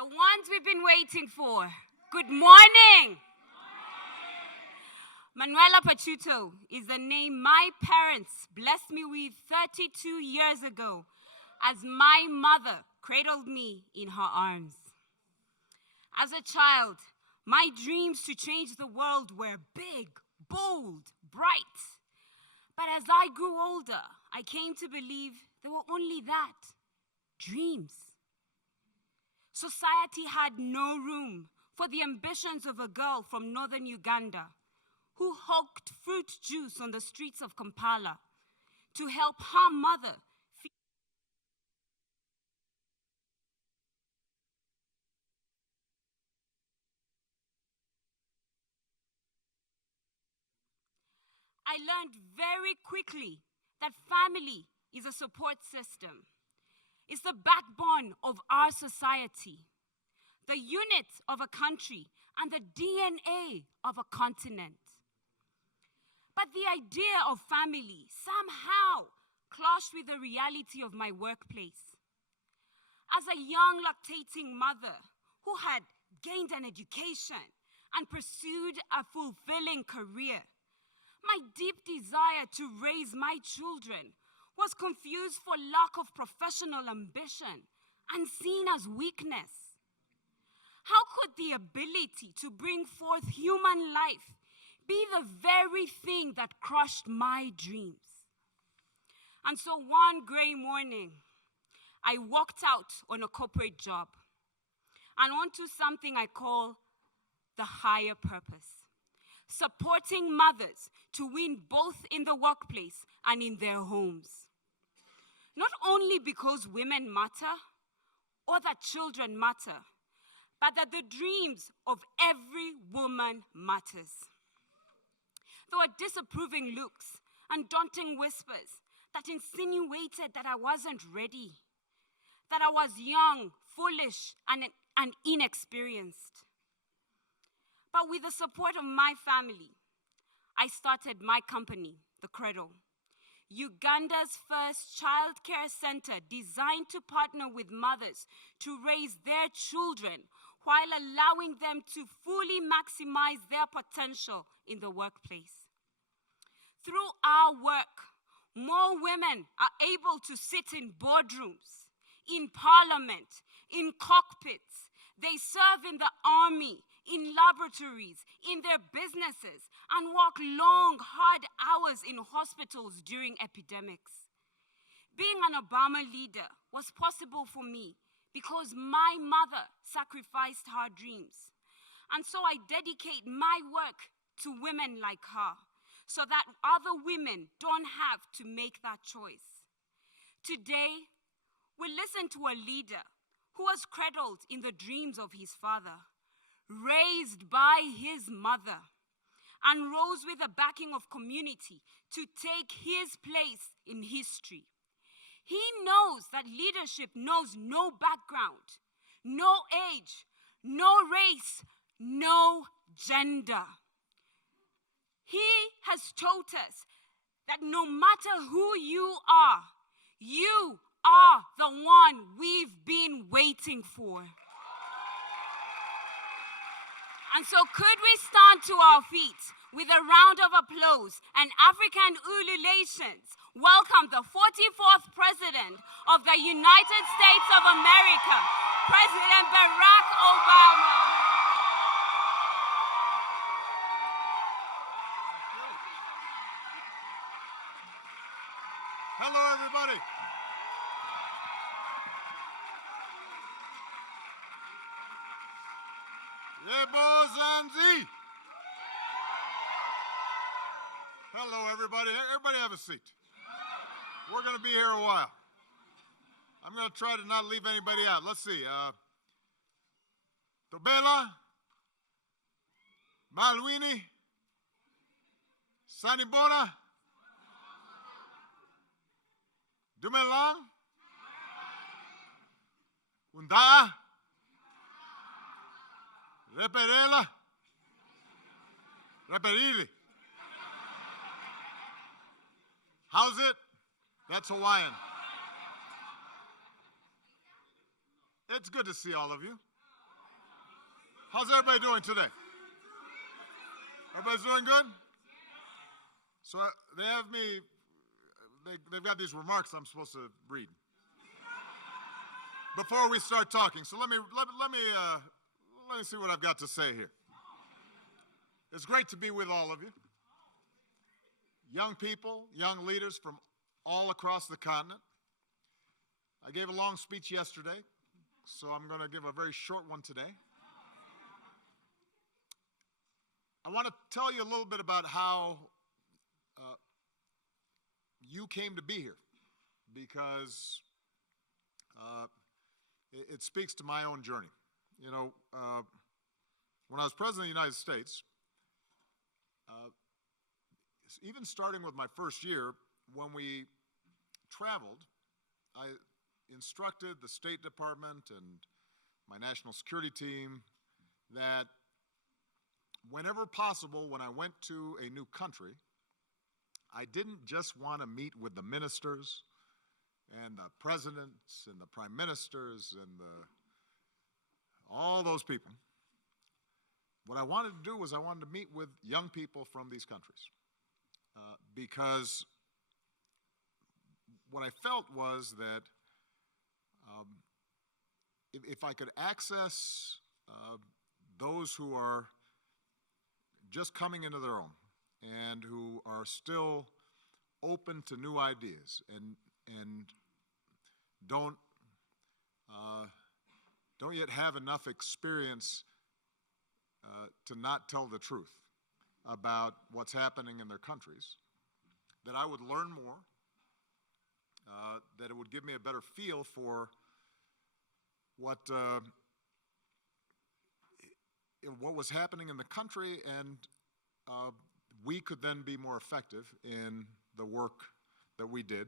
The ones we've been waiting for. Good morning. Manuela Pachuto is the name my parents blessed me with 32 years ago as my mother cradled me in her arms. As a child, my dreams to change the world were big, bold, bright. But as I grew older, I came to believe they were only that, dreams. Society had no room for the ambitions of a girl from northern Uganda who hawked fruit juice on the streets of Kampala to help her mother feed. I learned very quickly that family is a support system. It's the backbone of our society, the unit of a country, and the DNA of a continent. But the idea of family somehow clashed with the reality of my workplace. As a young lactating mother who had gained an education and pursued a fulfilling career, my deep desire to raise my children was confused for lack of professional ambition and seen as weakness. How could the ability to bring forth human life be the very thing that crushed my dreams? And so one gray morning, I walked out on a corporate job and onto something I call the higher purpose, supporting mothers to win both in the workplace and in their homes. Not only because women matter or that children matter, but that the dreams of every woman matters. There were disapproving looks and daunting whispers that insinuated that I wasn't ready, that I was young, foolish, and inexperienced. But with the support of my family, I started my company, The Cradle, Uganda's first childcare center designed to partner with mothers to raise their children while allowing them to fully maximize their potential in the workplace. Through our work, more women are able to sit in boardrooms, in parliament, in cockpits. They serve in the army, in laboratories, in their businesses, and work long, hard hours in hospitals during epidemics. Being an Obama leader was possible for me because my mother sacrificed her dreams. And so I dedicate my work to women like her so that other women don't have to make that choice. Today, we listen to a leader who was cradled in the dreams of his father, raised by his mother, and rose with the backing of community to take his place in history. He knows that leadership knows no background, no age, no race, no gender. He has taught us that no matter who you are the one we've been waiting for. And so could we stand to our feet with a round of applause and African ululations welcome the 44th President of the United States of America, President Barack Obama. Hello, everybody. Hello, everybody. Everybody have a seat. We're going to be here a while. I'm going to try to not leave anybody out. Let's see. Tobela, Malwini, Sanibona, Dumelang, Unda, Reperela, Reperili. How's it? That's Hawaiian. It's good to see all of you. How's everybody doing today? Everybody's doing good? So they have me, they've got these remarks I'm supposed to read before we start talking. So let me see what I've got to say here. It's great to be with all of you. Young people, young leaders from all across the continent. I gave a long speech yesterday, so I'm going to give a very short one today. I want to tell you a little bit about how you came to be here, because it speaks to my own journey. You know, when I was president of the United States, even starting with my first year, when we traveled, I instructed the State Department and my national security team that whenever possible, when I went to a new country, I didn't just want to meet with the ministers and the presidents and the prime ministers and all those people. What I wanted to do was I wanted to meet with young people from these countries, because what I felt was that if I could access those who are just coming into their own and who are still open to new ideas and don't yet have enough experience to not tell the truth about what's happening in their countries, that I would learn more, that it would give me a better feel for what was happening in the country, and we could then be more effective in the work that we did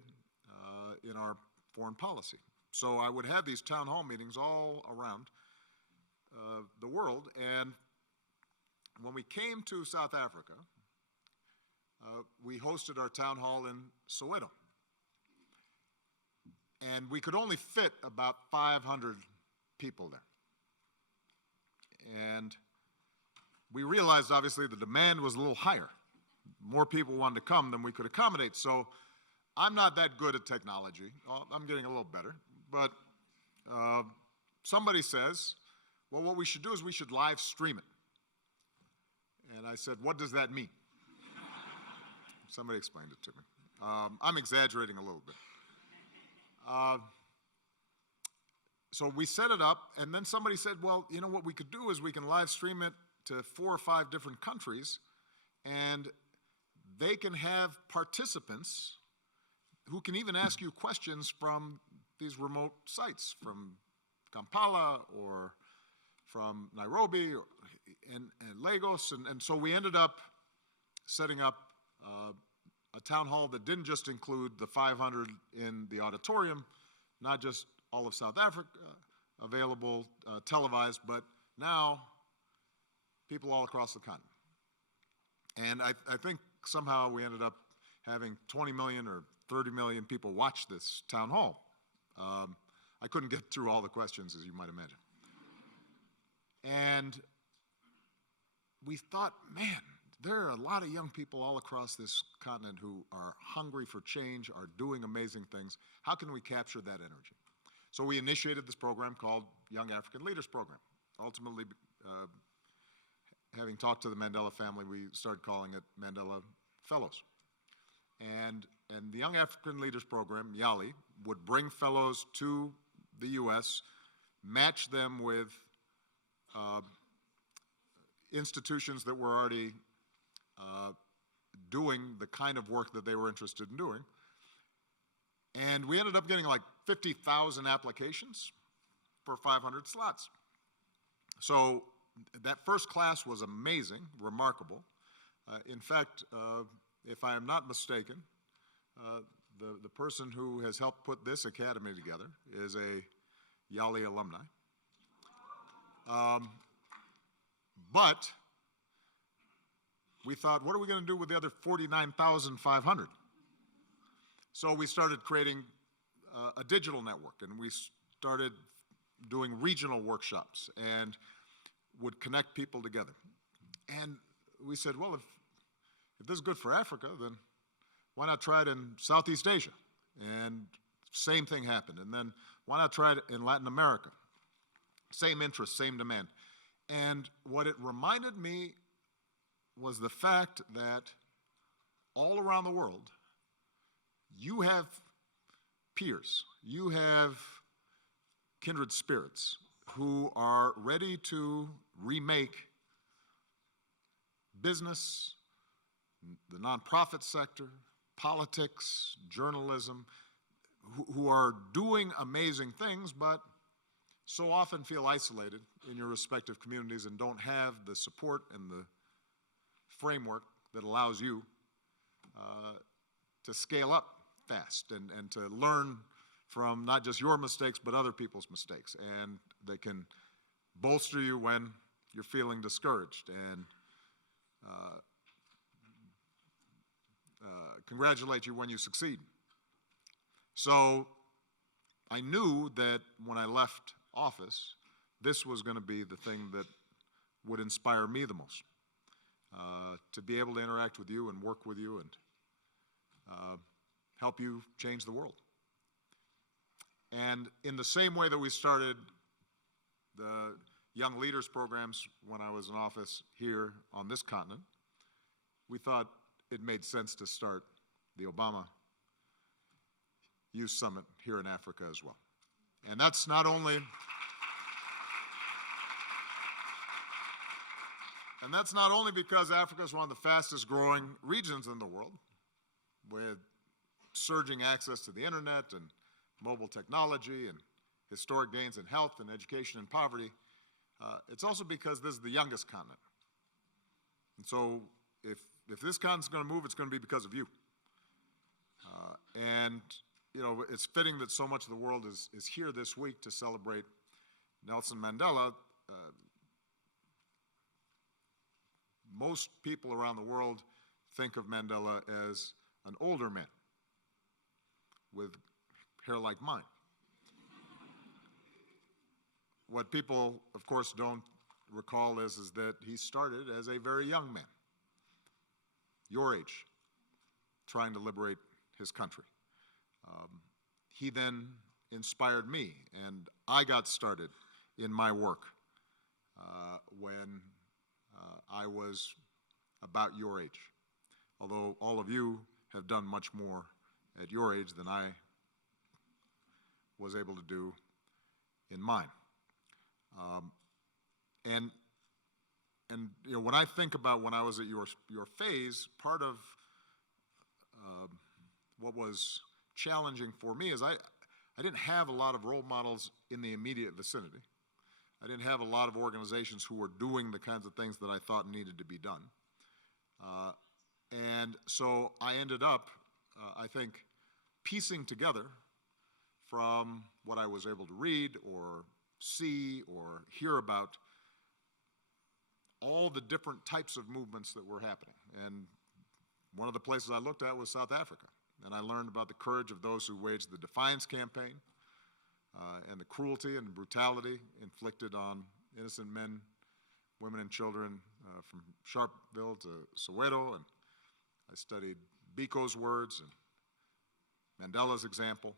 in our foreign policy. So I would have these town hall meetings all around the world, and when we came to South Africa, we hosted our town hall in Soweto. And we could only fit about 500 people there. And we realized, obviously, the demand was a little higher. More people wanted to come than we could accommodate. So I'm not that good at technology. I'm getting a little better. But somebody says, well, what we should do is we should live stream it. And I said, what does that mean? Somebody explained it to me. I'm exaggerating a little bit. So we set it up, and then somebody said, well, you know what we could do is we can live stream it to 4 or 5 different countries, and they can have participants who can even ask you questions from these remote sites, from Kampala or from Nairobi and Lagos. And so we ended up setting up a town hall that didn't just include the 500 in the auditorium, not just all of South Africa available, televised, but now people all across the continent. And I think somehow we ended up having 20 million or 30 million people watch this town hall. I couldn't get through all the questions, as you might imagine. And we thought, man, there are a lot of young people all across this continent who are hungry for change, are doing amazing things. How can we capture that energy? So we initiated this program called Young African Leaders Program. Ultimately, having talked to the Mandela family, we started calling it Mandela Fellows. And the Young African Leaders Program, YALI, would bring fellows to the U.S., match them with institutions that were already doing the kind of work that they were interested in doing. And we ended up getting like 50,000 applications for 500 slots. So that first class was amazing, remarkable. In fact, if I am not mistaken, the person who has helped put this academy together is a YALI alumni. But we thought, what are we going to do with the other 49,500? So we started creating a digital network, and we started doing regional workshops. And would connect people together. And we said, well, if this is good for Africa, then why not try it in Southeast Asia? And same thing happened. And then why not try it in Latin America? Same interest, same demand. And what it reminded me was the fact that all around the world, you have peers, you have kindred spirits who are ready to remake business, the nonprofit sector, politics, journalism, who are doing amazing things, but so often feel isolated in your respective communities and don't have the support and the framework that allows you to scale up fast and to learn from not just your mistakes, but other people's mistakes. And they can bolster you when you're feeling discouraged and congratulate you when you succeed. So I knew that when I left office, this was going to be the thing that would inspire me the most, to be able to interact with you and work with you and help you change the world. And in the same way that we started the Young Leaders programs when I was in office here on this continent, we thought it made sense to start the Obama Youth Summit here in Africa as well. And that's not only because Africa is one of the fastest growing regions in the world, with surging access to the internet and mobile technology and historic gains in health and education and poverty. It's also because this is the youngest continent. And so if this continent's going to move, it's going to be because of you. And you know, it's fitting that so much of the world is here this week to celebrate Nelson Mandela. Most people around the world think of Mandela as an older man with hair like mine. What people, of course, don't recall is that he started as a very young man, your age, trying to liberate his country. He then inspired me, and I got started in my work when I was about your age, although all of you have done much more at your age than I was able to do in mine. And you know, when I think about when I was at your phase, part of what was challenging for me is I didn't have a lot of role models in the immediate vicinity. I didn't have a lot of organizations who were doing the kinds of things that I thought needed to be done. And so I ended up, I think, piecing together from what I was able to read or see or hear about all the different types of movements that were happening. And one of the places I looked at was South Africa. And I learned about the courage of those who waged the Defiance campaign and the cruelty and brutality inflicted on innocent men, women, and children from Sharpeville to Soweto. And I studied Biko's words and Mandela's example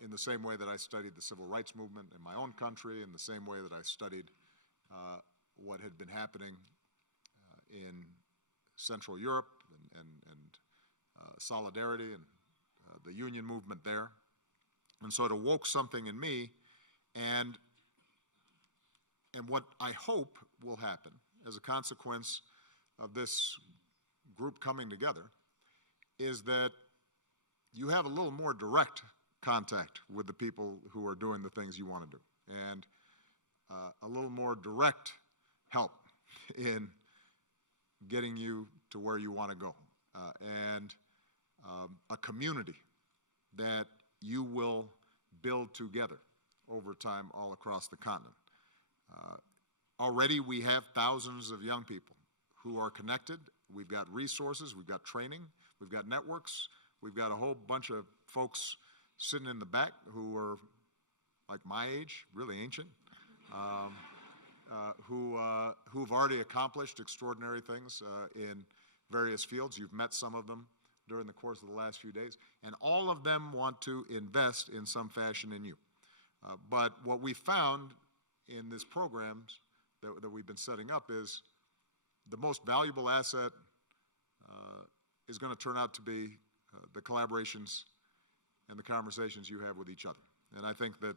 in the same way that I studied the civil rights movement in my own country, in the same way that I studied what had been happening in Central Europe and solidarity and the union movement there. And so it awoke something in me, and what I hope will happen as a consequence of this group coming together is that you have a little more direct contact with the people who are doing the things you want to do, and a little more direct help in getting you to where you want to go, and a community that you will build together over time all across the continent. Already we have thousands of young people who are connected. We've got resources, we've got training, we've got networks, we've got a whole bunch of folks sitting in the back who are like my age, really ancient, who've already accomplished extraordinary things in various fields. You've met some of them during the course of the last few days, and all of them want to invest in some fashion in you. But what we found in this programs that we've been setting up is the most valuable asset is going to turn out to be the collaborations and the conversations you have with each other. And I think that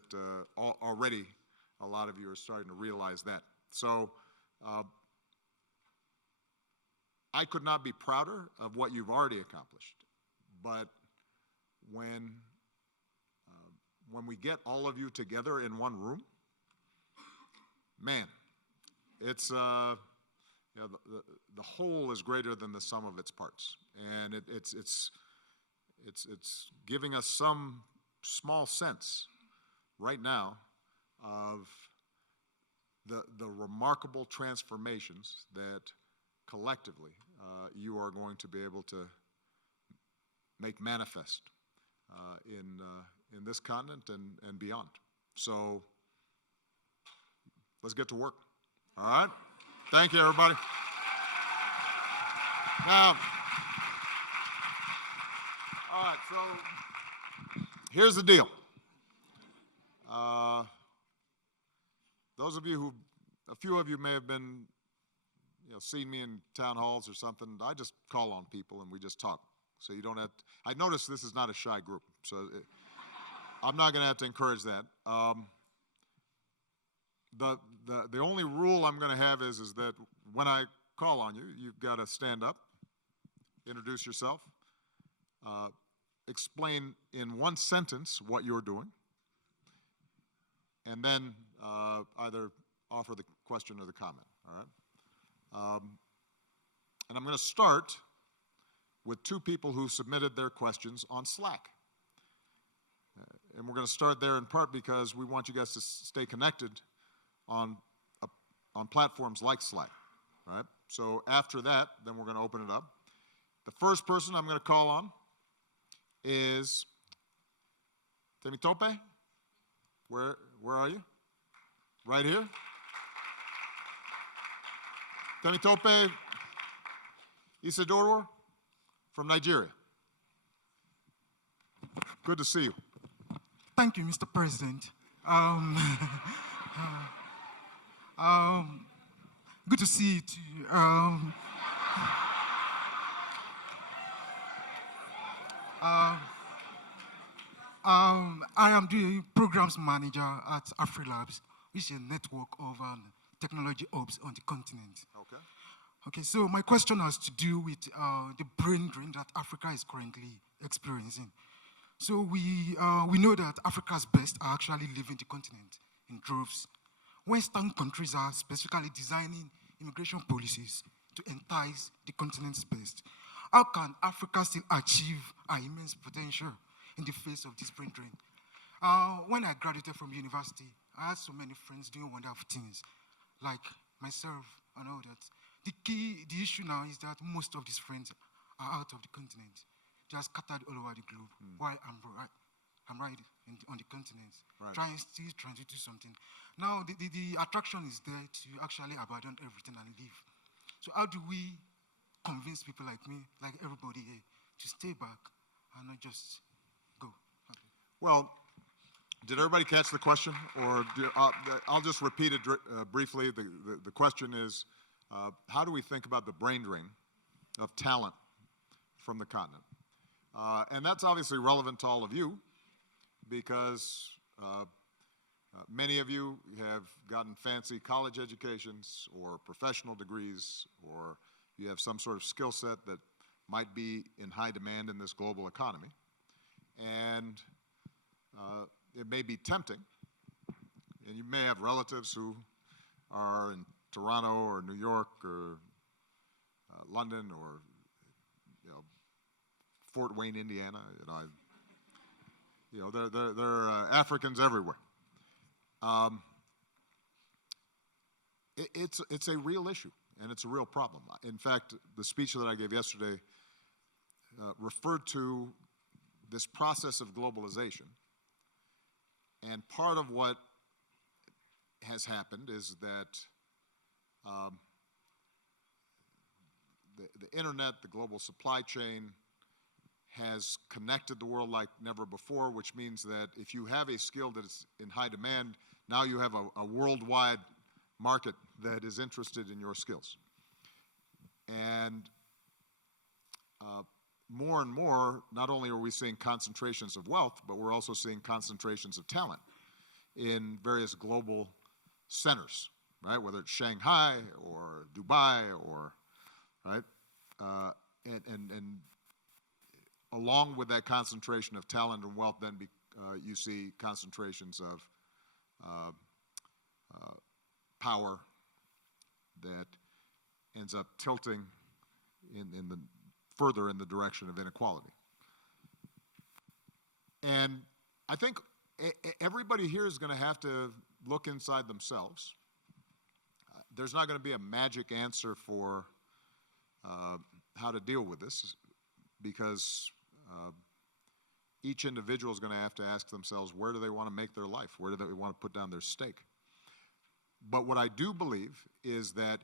already a lot of you are starting to realize that. So I could not be prouder of what you've already accomplished. But when we get all of you together in one room, man, it's the whole is greater than the sum of its parts, and it's giving us some small sense right now of the remarkable transformations that collectively you are going to be able to make manifest in this continent and beyond. So let's get to work. All right? Thank you, everybody. Now, all right, so here's the deal. Those of you who, a few of you may have been, seen me in town halls or something. I just call on people and we just talk. So you don't have to, I notice this is not a shy group, so I'm not going to have to encourage that. The only rule I'm going to have is that when I call on you, you've got to stand up, introduce yourself, explain in one sentence what you're doing, and then either offer the question or the comment, all right? And I'm going to start with two people who submitted their questions on Slack. And we're going to start there in part because we want you guys to stay connected on platforms like Slack, right? So after that, then we're going to open it up. The first person I'm going to call on is Temitope. Where are you? Right here? Temitope Isidoro from Nigeria. Good to see you. Thank you, Mr. President. Good to see you too. I am the programs manager at AfriLabs, which is a network of technology hubs on the continent. Okay. Okay, so my question has to do with the brain drain that Africa is currently experiencing. So we know that Africa's best are actually leaving the continent in droves. Western countries are specifically designing immigration policies to entice the continent's best. How can Africa still achieve our immense potential in the face of this brain drain? When I graduated from university, I had so many friends doing wonderful things, like myself and all that. The issue now is that most of these friends are out of the continent. They are scattered all over the globe, while I'm right on the continent, right. trying to do something. Now, the attraction is there to actually abandon everything and leave. So how do we convince people like me, like everybody here, to stay back and not just go? Okay. Well, did everybody catch the question? Or I'll just repeat it briefly. The question is, how do we think about the brain drain of talent from the continent? And that's obviously relevant to all of you because many of you have gotten fancy college educations or professional degrees, or you have some sort of skill set that might be in high demand in this global economy. And it may be tempting, and you may have relatives who are in Toronto or New York or London or Fort Wayne, Indiana. There are Africans everywhere. It's a real issue, and it's a real problem. In fact, the speech that I gave yesterday referred to this process of globalization, and part of what has happened is that Um, the internet, the global supply chain has connected the world like never before, which means that if you have a skill that is in high demand, now you have a worldwide market that is interested in your skills. And more and more, not only are we seeing concentrations of wealth, but we're also seeing concentrations of talent in various global centers, right? Whether it's Shanghai or Dubai or, right? And along with that concentration of talent and wealth, then you see concentrations of power that ends up tilting further in the direction of inequality. And I think everybody here is going to have to look inside themselves. There's not going to be a magic answer for how to deal with this, because each individual is going to have to ask themselves, where do they want to make their life? Where do they want to put down their stake? But what I do believe is that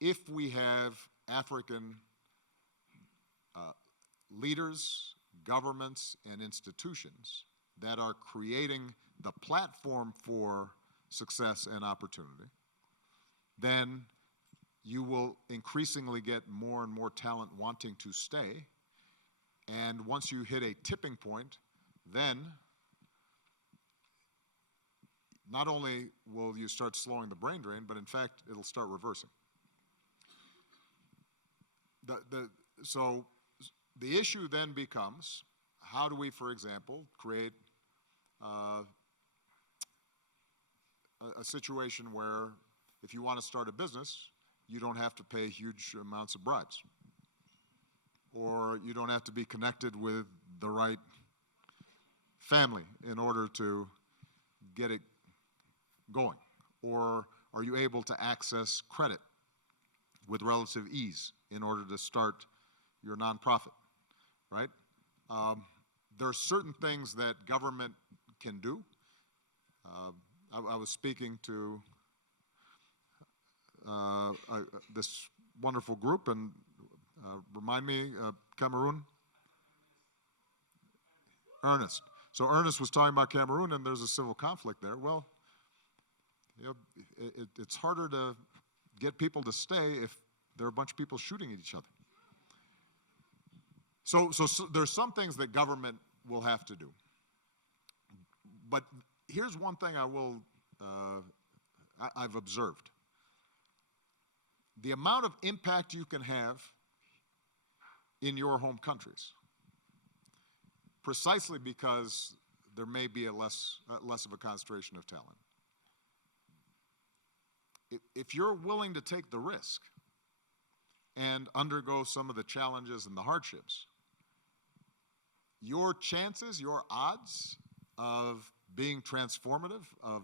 if we have African leaders, governments, and institutions that are creating the platform for success and opportunity, then you will increasingly get more and more talent wanting to stay. And once you hit a tipping point, then not only will you start slowing the brain drain, but in fact, it'll start reversing. So the issue then becomes, how do we, for example, create a situation where if you want to start a business, you don't have to pay huge amounts of bribes, or you don't have to be connected with the right family in order to get it going, or are you able to access credit with relative ease in order to start your nonprofit, right? There are certain things that government can do. I was speaking to this wonderful group, and remind me, Cameroon? Ernest. So Ernest was talking about Cameroon, and there's a civil conflict there. Well, you know, it's harder to get people to stay if there are a bunch of people shooting at each other. So there's some things that government will have to do. But here's one thing I've observed. The amount of impact you can have in your home countries, precisely because there may be less of a concentration of talent. If you're willing to take the risk and undergo some of the challenges and the hardships, your chances, your odds of being transformative, of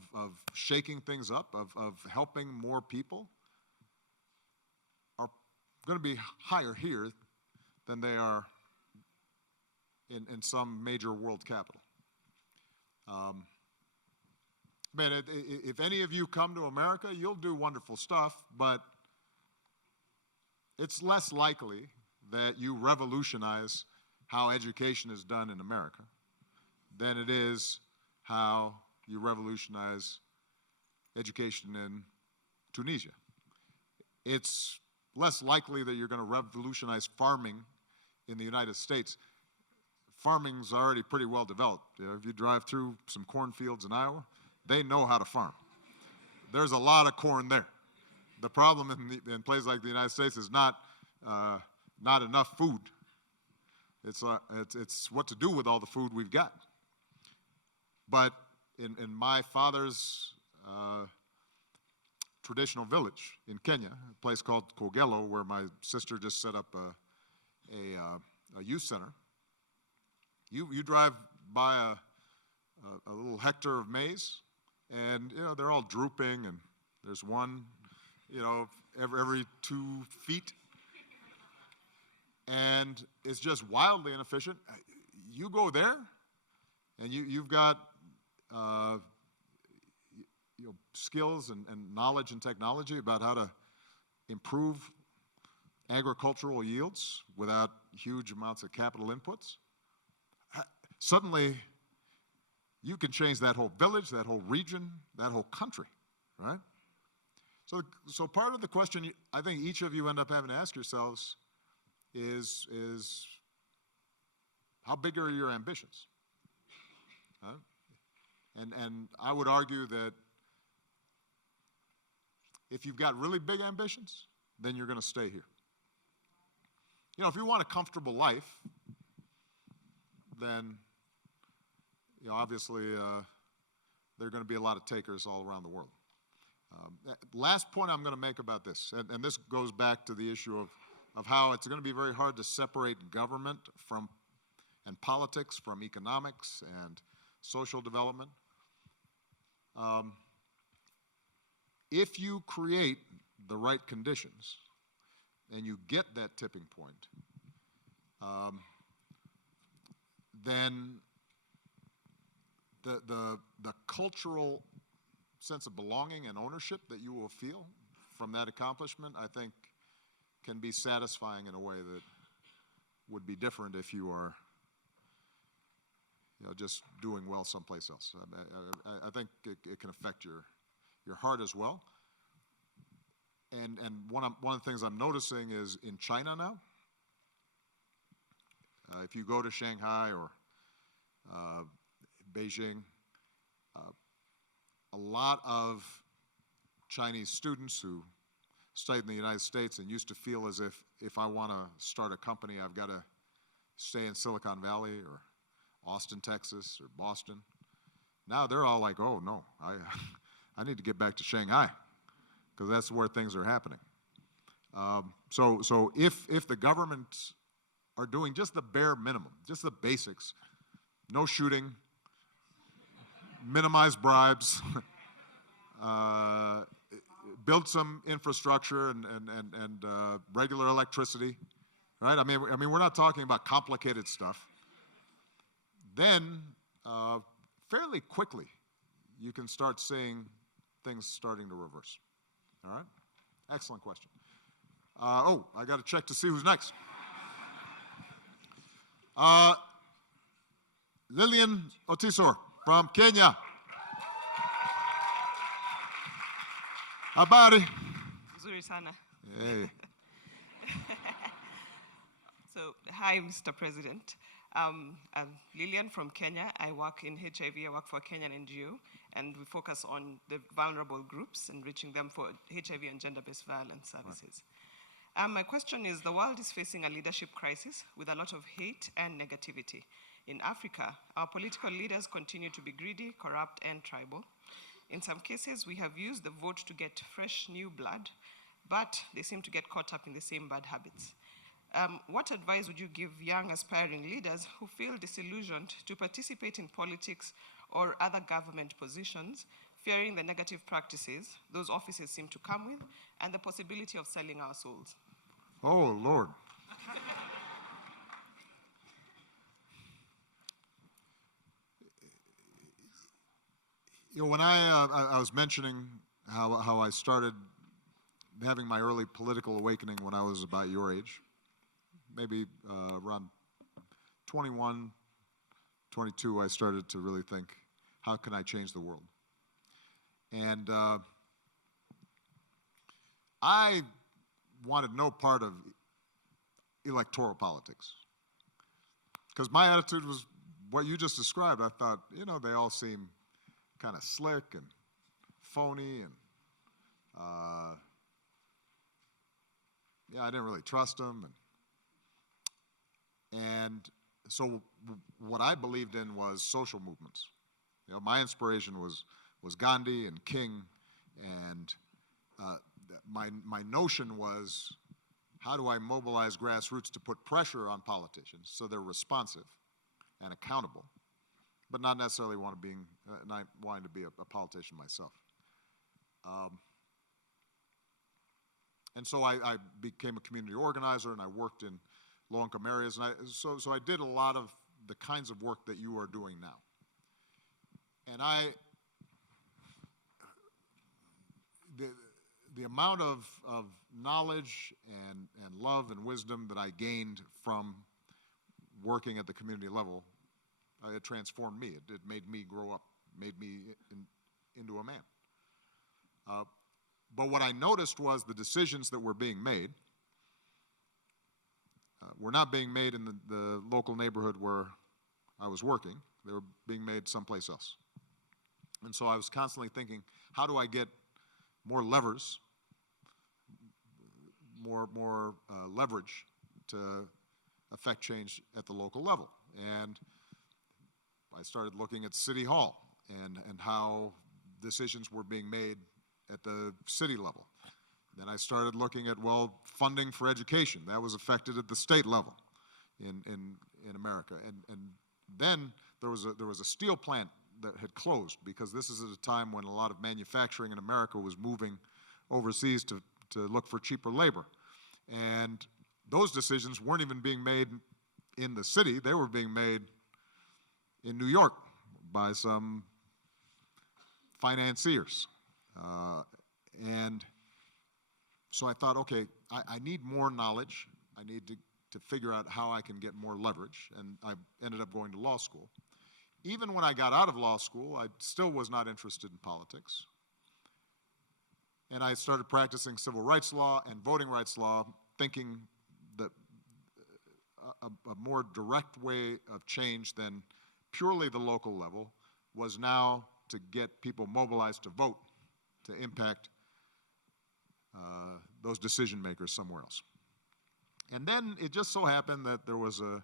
shaking things up, of helping more people are going to be higher here than they are in some major world capital. Man, if any of you come to America, you'll do wonderful stuff, but it's less likely that you revolutionize how education is done in America than it is how you revolutionize education in Tunisia. It's less likely that you're going to revolutionize farming in the United States. Farming's already pretty well developed. You know, if you drive through some cornfields in Iowa, they know how to farm. There's a lot of corn there. The problem in places like the United States is not enough food. It's what to do with all the food we've got. But in my father's traditional village in Kenya, a place called Kogelo, where my sister just set up a youth center, you drive by a little hectare of maize, and you know they're all drooping, and there's one, you know, every 2 feet, and it's just wildly inefficient. You go there, and you've got skills and knowledge and technology about how to improve agricultural yields without huge amounts of capital inputs, suddenly you can change that whole village, that whole region, that whole country, right? So part of the question I think each of you end up having to ask yourselves is how big are your ambitions? Huh? And I would argue that if you've got really big ambitions, then you're going to stay here. If you want a comfortable life, then obviously there are going to be a lot of takers all around the world. Last point I'm going to make about this, and this goes back to the issue of how it's going to be very hard to separate government and politics from economics and social development. If you create the right conditions and you get that tipping point, then the cultural sense of belonging and ownership that you will feel from that accomplishment, I think, can be satisfying in a way that would be different if you are just doing well someplace else. I think it can affect your heart as well. And one of the things I'm noticing is in China now, if you go to Shanghai or Beijing, a lot of Chinese students who studied in the United States and used to feel as if I want to start a company, I've got to stay in Silicon Valley or Austin, Texas, or Boston. Now they're all like, oh no, I need to get back to Shanghai because that's where things are happening. So if the governments are doing just the bare minimum, just the basics, no shooting, minimize bribes, build some infrastructure and regular electricity, right? I mean, we're not talking about complicated stuff. Then, fairly quickly, you can start seeing things starting to reverse. All right? Excellent question. I got to check to see who's next. Lillian Otisor from Kenya. Habari. Nzuri sana. Hey. So, hi, Mr. President. I'm Lillian from Kenya. I work in HIV. I work for a Kenyan NGO, and we focus on the vulnerable groups and reaching them for HIV and gender-based violence services. My question is, the world is facing a leadership crisis with a lot of hate and negativity. In Africa, our political leaders continue to be greedy, corrupt, and tribal. In some cases, we have used the vote to get fresh, new blood, but they seem to get caught up in the same bad habits. What advice would you give young aspiring leaders who feel disillusioned to participate in politics or other government positions, fearing the negative practices those offices seem to come with, and the possibility of selling our souls? Oh, Lord. When I was mentioning how I started having my early political awakening when I was about your age, maybe around 21, 22, I started to really think, how can I change the world? And I wanted no part of electoral politics. Because my attitude was what you just described. I thought, they all seem kind of slick and phony, and I didn't really trust them. And so what I believed in was social movements. My inspiration was Gandhi and King, and my notion was, how do I mobilize grassroots to put pressure on politicians so they're responsive and accountable, but not necessarily not wanting to be a politician myself. And so I became a community organizer, and I worked in low-income areas, and so I did a lot of the kinds of work that you are doing now. And the amount of knowledge and love and wisdom that I gained from working at the community level, it transformed me. It made me grow up, made me into a man. But what I noticed was the decisions that were being made were not being made in the local neighborhood where I was working. They were being made someplace else. And so I was constantly thinking, how do I get more levers, more leverage to affect change at the local level? And I started looking at City Hall and how decisions were being made at the city level. Then I started looking at, well, funding for education. That was affected at the state level in America. And then there was a steel plant that had closed, because this is at a time when a lot of manufacturing in America was moving overseas to look for cheaper labor. And those decisions weren't even being made in the city. They were being made in New York by some financiers. And so I thought, okay, I need more knowledge. I need to figure out how I can get more leverage. And I ended up going to law school. Even when I got out of law school, I still was not interested in politics. And I started practicing civil rights law and voting rights law, thinking that a more direct way of change than purely the local level was now to get people mobilized to vote, to impact those decision makers somewhere else. And then it just so happened that there was a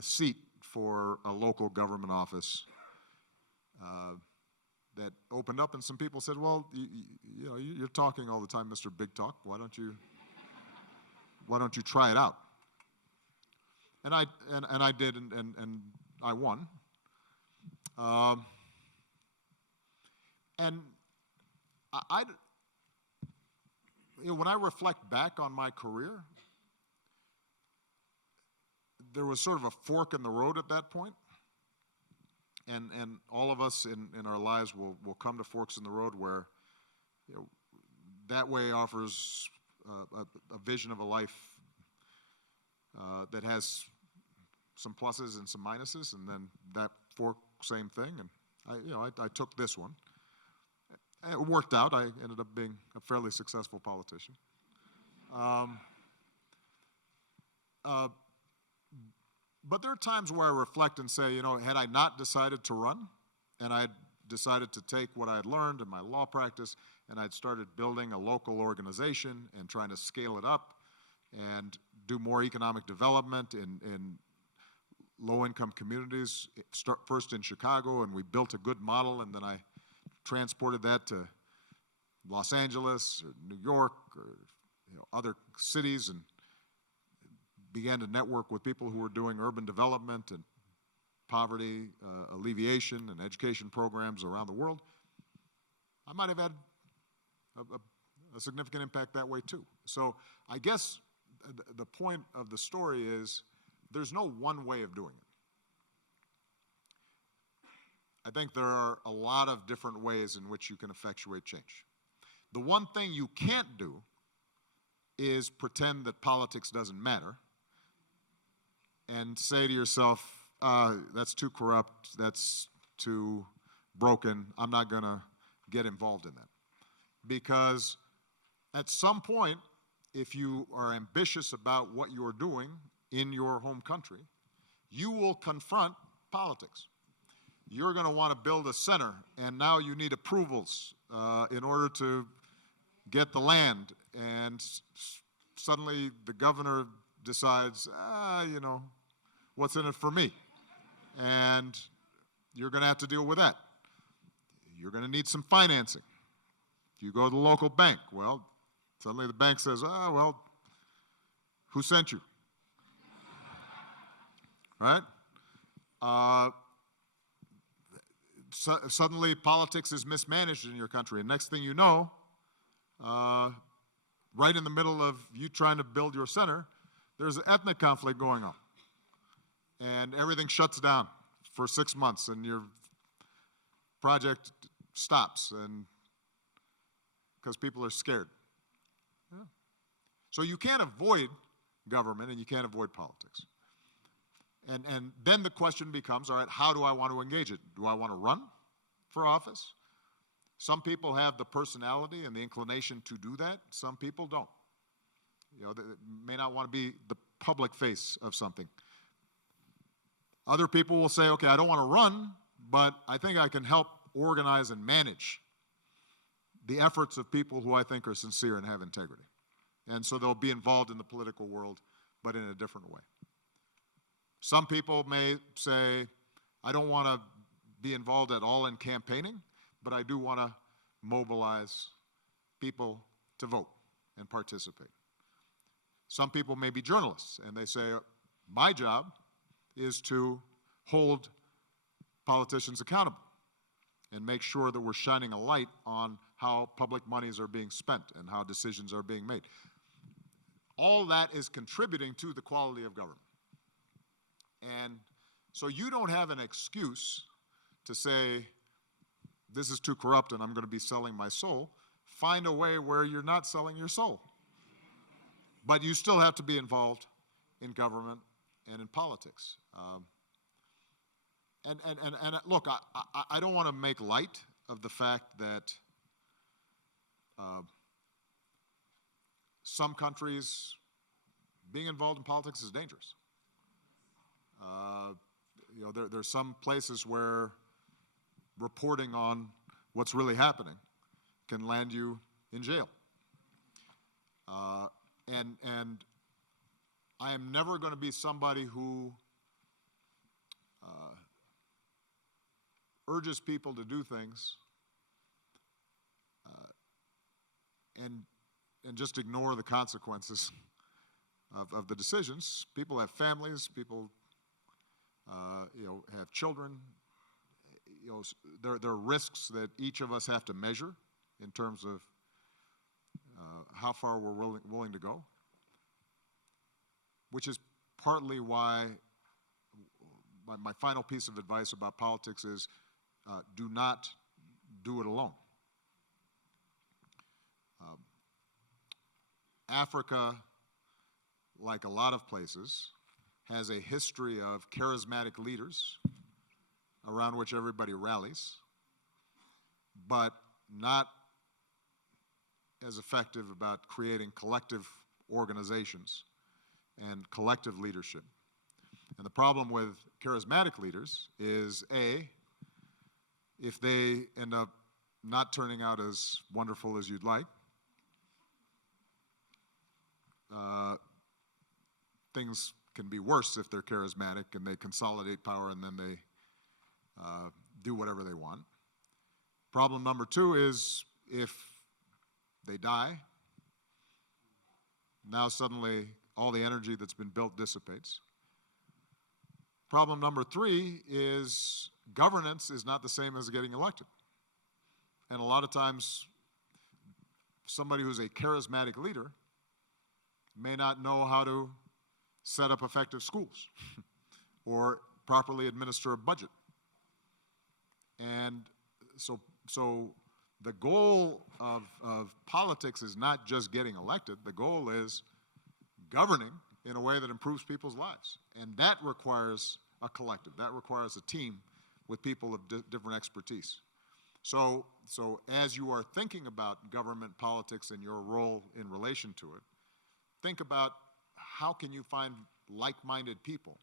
seat for a local government office that opened up, and some people said, well, you know, you're talking all the time, Mr. Big Talk. Why don't you try it out? And I did, and I won. And you know, when I reflect back on my career, there was sort of a fork in the road at that point. And all of us in our lives will come to forks in the road where, you know, that way offers a vision of a life that has some pluses and some minuses, and then that fork, same thing. And I took this one. It worked out. I ended up being a fairly successful politician. But there are times where I reflect and say, you know, had I not decided to run, and I had decided to take what I had learned in my law practice, and I'd started building a local organization and trying to scale it up and do more economic development in low-income communities, first in Chicago, and we built a good model, and then I transported that to Los Angeles or New York or, you know, other cities, and began to network with people who were doing urban development and poverty alleviation and education programs around the world. I might have had a significant impact that way too. So I guess the point of the story is there's no one way of doing it. I think there are a lot of different ways in which you can effectuate change. The one thing you can't do is pretend that politics doesn't matter and say to yourself, that's too corrupt, that's too broken, I'm not going to get involved in that. Because at some point, if you are ambitious about what you're doing in your home country, you will confront politics. You're going to want to build a center, and now you need approvals in order to get the land. And suddenly the governor decides, you know, what's in it for me? And you're going to have to deal with that. You're going to need some financing. If you go to the local bank, well, suddenly the bank says, well, who sent you? Right? Suddenly politics is mismanaged in your country, and next thing you know, right in the middle of you trying to build your center, there's an ethnic conflict going on. And everything shuts down for 6 months, and your project stops, and because people are scared. Yeah. So you can't avoid government and you can't avoid politics. And then the question becomes, all right, how do I want to engage it? Do I want to run for office? Some people have the personality and the inclination to do that. Some people don't. You know, they may not want to be the public face of something. Other people will say, okay, I don't want to run, but I think I can help organize and manage the efforts of people who I think are sincere and have integrity. And so they'll be involved in the political world, but in a different way. Some people may say, I don't want to be involved at all in campaigning, but I do want to mobilize people to vote and participate. Some people may be journalists, and they say, my job is to hold politicians accountable and make sure that we're shining a light on how public monies are being spent and how decisions are being made. All that is contributing to the quality of government. And so you don't have an excuse to say, this is too corrupt and I'm going to be selling my soul. Find a way where you're not selling your soul. But you still have to be involved in government and in politics. And look, I don't want to make light of the fact that some countries, being involved in politics is dangerous. You know, there's some places where reporting on what's really happening can land you in jail. And I am never going to be somebody who urges people to do things and just ignore the consequences of the decisions. People have families, people you know, have children. You know, there are risks that each of us have to measure in terms of how far we're willing to go, which is partly why my final piece of advice about politics is do not do it alone. Africa, like a lot of places, has a history of charismatic leaders around which everybody rallies, but not as effective about creating collective organizations and collective leadership. And the problem with charismatic leaders is, A, if they end up not turning out as wonderful as you'd like, things can be worse if they're charismatic and they consolidate power and then they do whatever they want. Problem number two is if they die, now suddenly all the energy that's been built dissipates. Problem number three is governance is not the same as getting elected. And a lot of times, somebody who's a charismatic leader may not know how to set up effective schools or properly administer a budget. And so the goal of politics is not just getting elected. The goal is governing in a way that improves people's lives. And that requires a collective. That requires a team with people of different expertise. So as you are thinking about government politics and your role in relation to it, think about how can you find like-minded people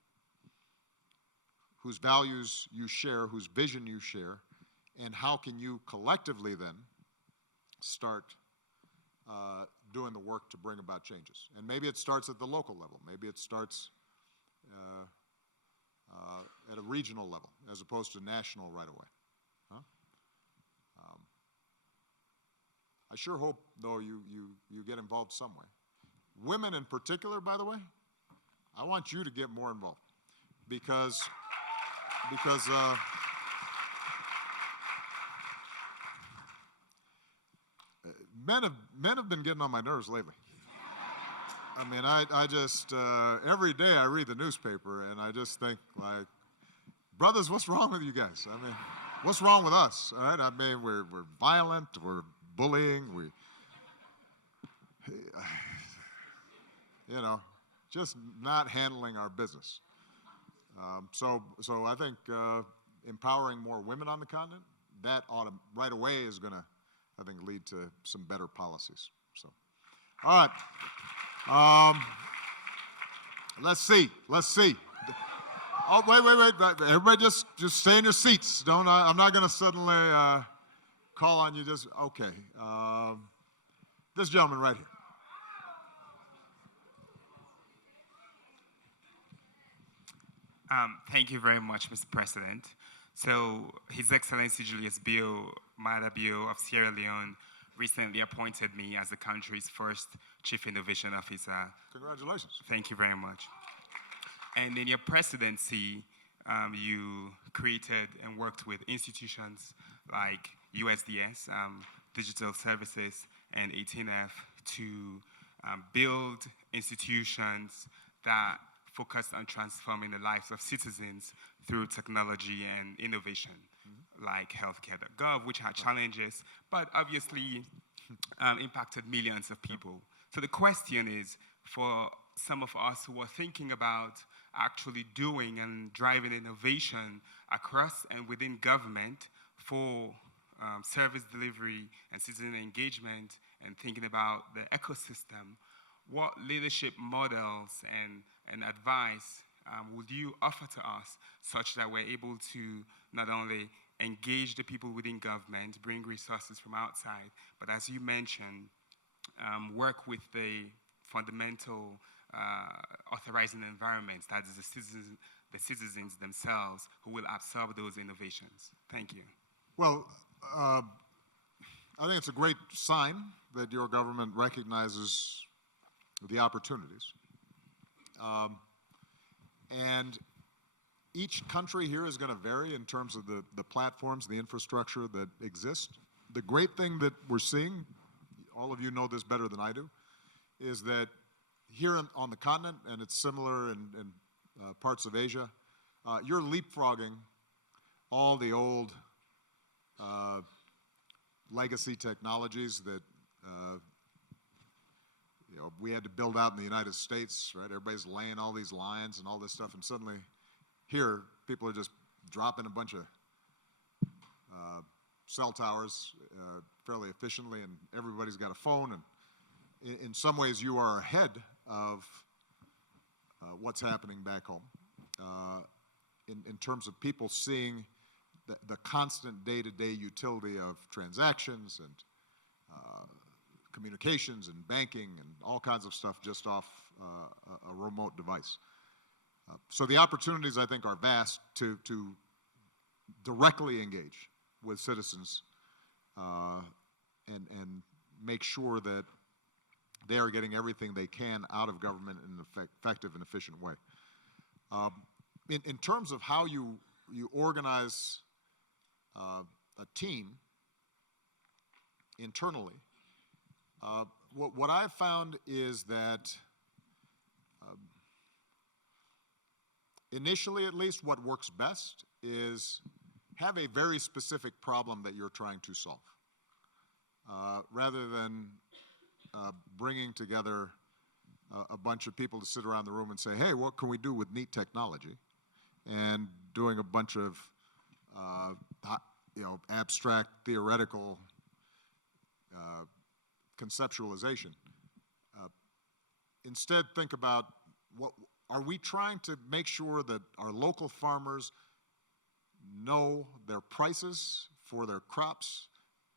whose values you share, whose vision you share, and how can you collectively then start doing the work to bring about changes. And maybe it starts at the local level. Maybe it starts at a regional level as opposed to national right away. Huh? I sure hope, though, you get involved some way. Women in particular, by the way, I want you to get more involved because men have been getting on my nerves lately. I mean, I just, every day I read the newspaper and I just think, like, brothers, what's wrong with you guys? I mean, what's wrong with us, all right? I mean, we're violent, we're bullying, you know, just not handling our business. So I think empowering more women on the continent, that ought to, right away is going to, I think, lead to some better policies. So, all right. Let's see. Oh, wait. Everybody just stay in your seats. I'm not going to suddenly call on you. Okay. This gentleman right here. Thank you very much, Mr. President. So, His Excellency Julius Bio Maada Bio of Sierra Leone recently appointed me as the country's first Chief Innovation Officer. Congratulations. Thank you very much. And in your presidency, you created and worked with institutions like USDS, Digital Services, and 18F to build institutions that focus on transforming the lives of citizens through technology and innovation, like healthcare.gov, which had challenges, but obviously impacted millions of people. So the question is, for some of us who are thinking about actually doing and driving innovation across and within government for service delivery and citizen engagement and thinking about the ecosystem, what leadership models and advice would you offer to us such that we're able to not only engage the people within government, bring resources from outside, but as you mentioned, work with the fundamental authorizing environments, that is the citizens themselves who will absorb those innovations. Thank you. Well, I think it's a great sign that your government recognizes the opportunities. And each country here is going to vary in terms of the platforms, the infrastructure that exist. The great thing that we're seeing, all of you know this better than I do, is that here on the continent, and it's similar in parts of Asia, you're leapfrogging all the old legacy technologies that we had to build out in the United States, right? Everybody's laying all these lines and all this stuff, and suddenly here, people are just dropping a bunch of cell towers fairly efficiently, and everybody's got a phone, and in some ways you are ahead of what's happening back home in terms of people seeing the constant day-to-day utility of transactions and communications and banking and all kinds of stuff just off a remote device. So the opportunities, I think, are vast to directly engage with citizens and make sure that they are getting everything they can out of government in an effective and efficient way. In terms of how you organize a team internally, what I've found is that initially, at least, what works best is have a very specific problem that you're trying to solve, rather than bringing together a bunch of people to sit around the room and say, hey, what can we do with neat technology? And doing a bunch of abstract, theoretical conceptualization. Instead, think about what are we trying to make sure that our local farmers know their prices for their crops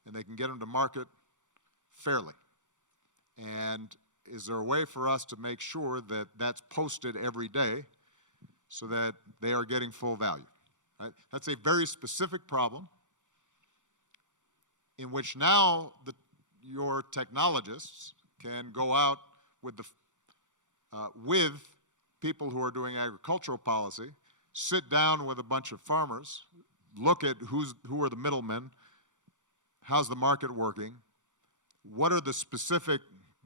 and they can get them to market fairly? And is there a way for us to make sure that that's posted every day so that they are getting full value? Right? That's a very specific problem in which now your technologists can go out with people who are doing agricultural policy, sit down with a bunch of farmers, look at who are the middlemen, how's the market working, what are the specific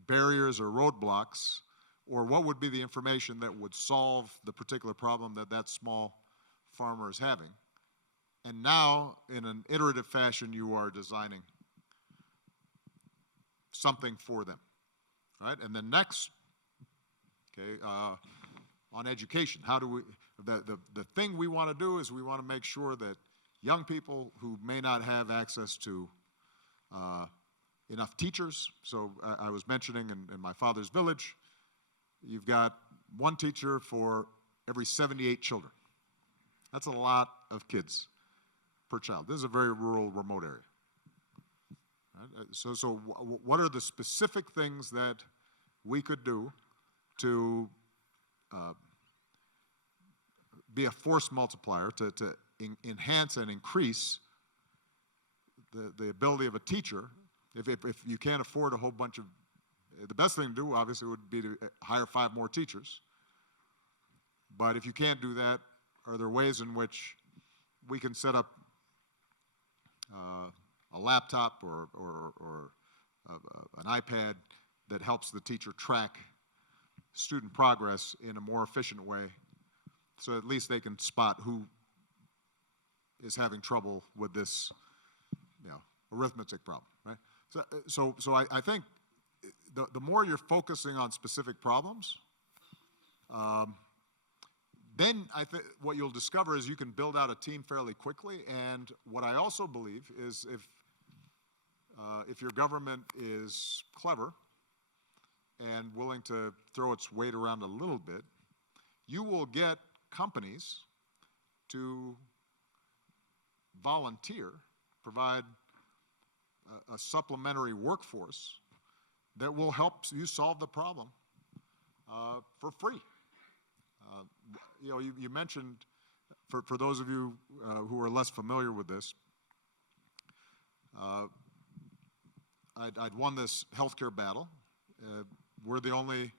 barriers or roadblocks, or what would be the information that would solve the particular problem that small farmer is having. And now, in an iterative fashion, you are designing something for them, right? And then next, okay? On education, how do we, the thing we want to do is we want to make sure that young people who may not have access to enough teachers, so I was mentioning in my father's village, you've got one teacher for every 78 children. That's a lot of kids per child. This is a very rural, remote area. Right? So what are the specific things that we could do to be a force multiplier, to enhance and increase the ability of a teacher? If you can't afford a whole bunch of, the best thing to do obviously would be to hire 5 more teachers. But if you can't do that, are there ways in which we can set up a laptop or an iPad that helps the teacher track student progress in a more efficient way, so at least they can spot who is having trouble with this, arithmetic problem, right? So I think the more you're focusing on specific problems, then I think what you'll discover is you can build out a team fairly quickly. And what I also believe is if your government is clever and willing to throw its weight around a little bit, you will get companies to volunteer, provide a supplementary workforce that will help you solve the problem for free. You mentioned, for those of you who are less familiar with this, I'd won this healthcare battle. We're the only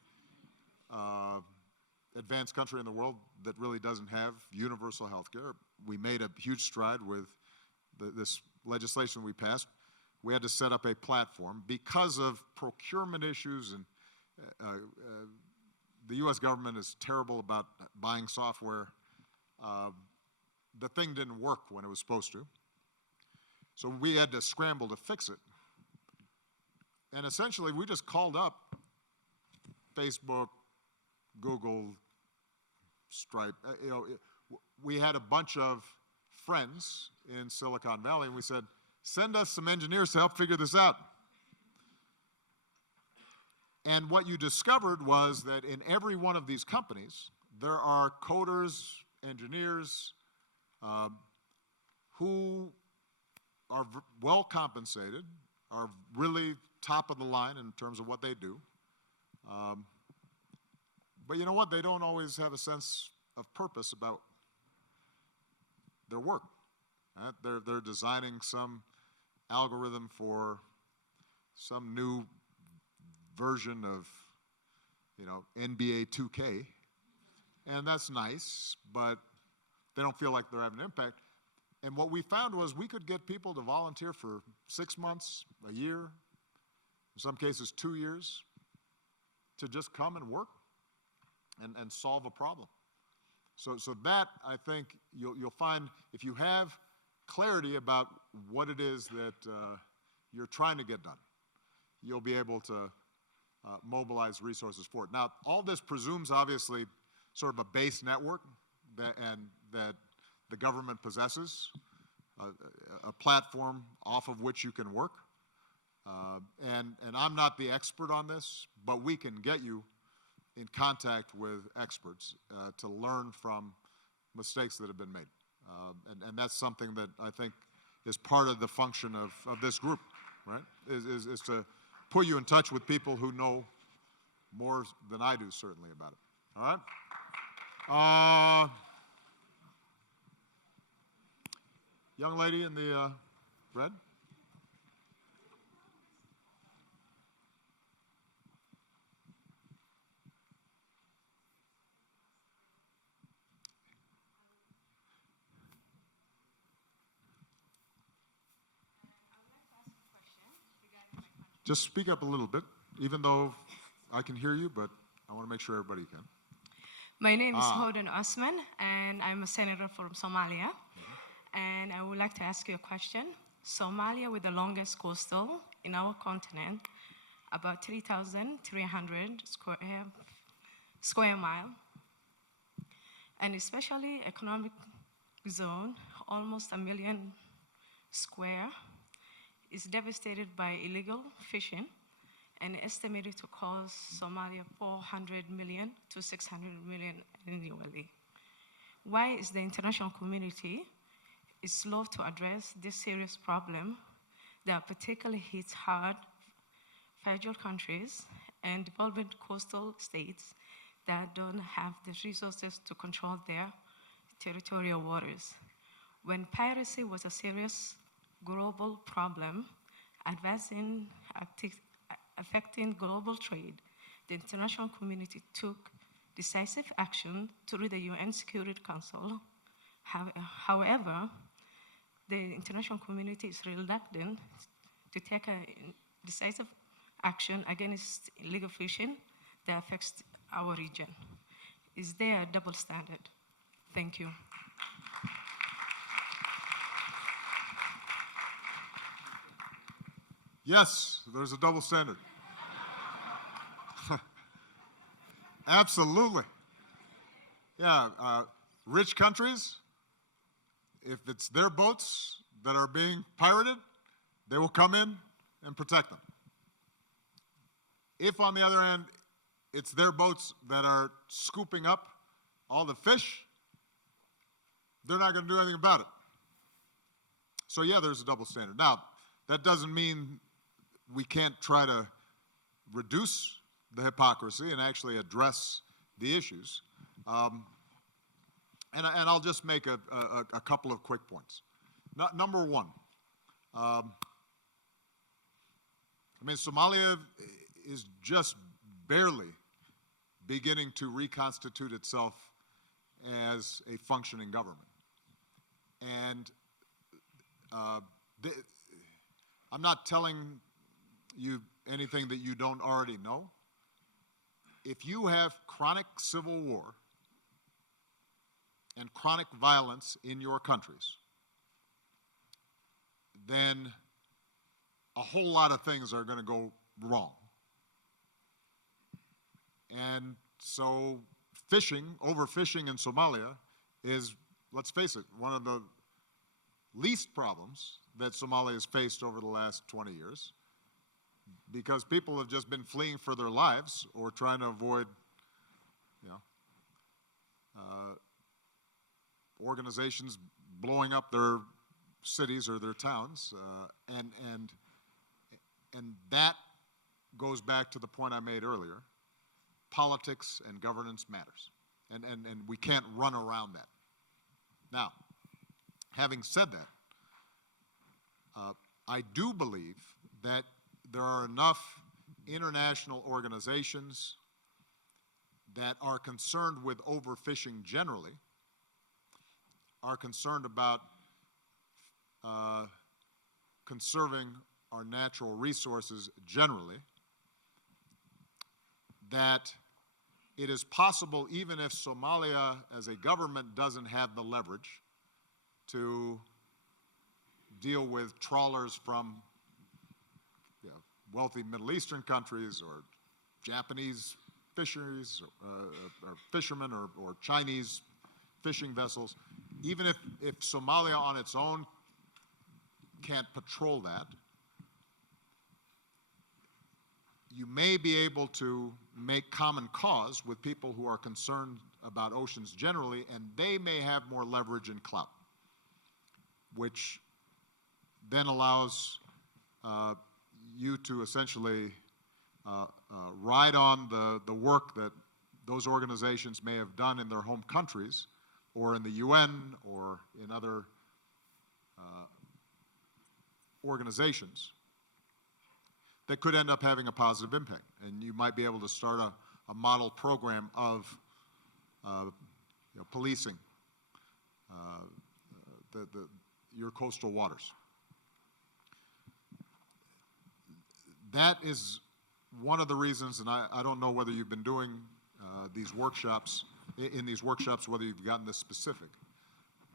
advanced country in the world that really doesn't have universal healthcare. We made a huge stride with this legislation we passed. We had to set up a platform because of procurement issues, and the U.S. government is terrible about buying software. The thing didn't work when it was supposed to. So we had to scramble to fix it. And essentially, we just called up Facebook, Google, Stripe. We had a bunch of friends in Silicon Valley, and we said, send us some engineers to help figure this out. And what you discovered was that in every one of these companies, there are coders, engineers, who are well compensated, are really top of the line in terms of what they do. But you know what? They don't always have a sense of purpose about their work. Right? They're designing some algorithm for some new version of, NBA 2K, and that's nice, but they don't feel like they're having an impact. And what we found was we could get people to volunteer for 6 months, a year, in some cases 2 years, to just come and work and solve a problem. So that, I think, you'll find if you have clarity about what it is that you're trying to get done, you'll be able to mobilize resources for it. Now, all this presumes, obviously, sort of a base network that the government possesses, a platform off of which you can work. And I'm not the expert on this, but we can get you in contact with experts to learn from mistakes that have been made. And that's something that I think is part of the function of this group, right? Is to put you in touch with people who know more than I do, certainly, about it. All right? Young lady in the red. Just speak up a little bit, even though I can hear you, but I want to make sure everybody can. My name is Hoden Osman, and I'm a senator from Somalia. And I would like to ask you a question. Somalia, with the longest coastal in our continent, about 3,300 square mile, and especially economic zone, almost 1 million square, is devastated by illegal fishing and estimated to cost Somalia 400 million to 600 million annually. Why is the international community slow to address this serious problem that particularly hits hard fragile countries and developing coastal states that don't have the resources to control their territorial waters? When piracy was a serious global problem, affecting global trade, the international community took decisive action through the UN Security Council. However, the international community is reluctant to take a decisive action against illegal fishing that affects our region. Is there a double standard? Thank you. Yes, there's a double standard. Absolutely. Yeah, rich countries, if it's their boats that are being pirated, they will come in and protect them. If, on the other hand, it's their boats that are scooping up all the fish, they're not going to do anything about it. So yeah, there's a double standard. Now, that doesn't mean we can't try to reduce the hypocrisy and actually address the issues. And I'll just make a couple of quick points. Number one, I mean, Somalia is just barely beginning to reconstitute itself as a functioning government. And I'm not telling you anything that you don't already know. If you have chronic civil war and chronic violence in your countries, then a whole lot of things are going to go wrong. And so overfishing in Somalia is, let's face it, one of the least problems that Somalia has faced over the last 20 years, because people have just been fleeing for their lives or trying to avoid, organizations blowing up their cities or their towns, and that goes back to the point I made earlier. Politics and governance matters, and we can't run around that. Now, having said that, I do believe that there are enough international organizations that are concerned with overfishing generally, are concerned about conserving our natural resources generally, that it is possible, even if Somalia as a government doesn't have the leverage to deal with trawlers from wealthy Middle Eastern countries or Japanese fisheries or fishermen or Chinese fishing vessels, even if Somalia on its own can't patrol that, you may be able to make common cause with people who are concerned about oceans generally, and they may have more leverage and clout, which then allows you to essentially ride on the work that those organizations may have done in their home countries or in the UN or in other organizations that could end up having a positive impact. And you might be able to start a model program of policing your coastal waters. That is one of the reasons, and I don't know whether you've been doing these workshops, whether you've gotten this specific,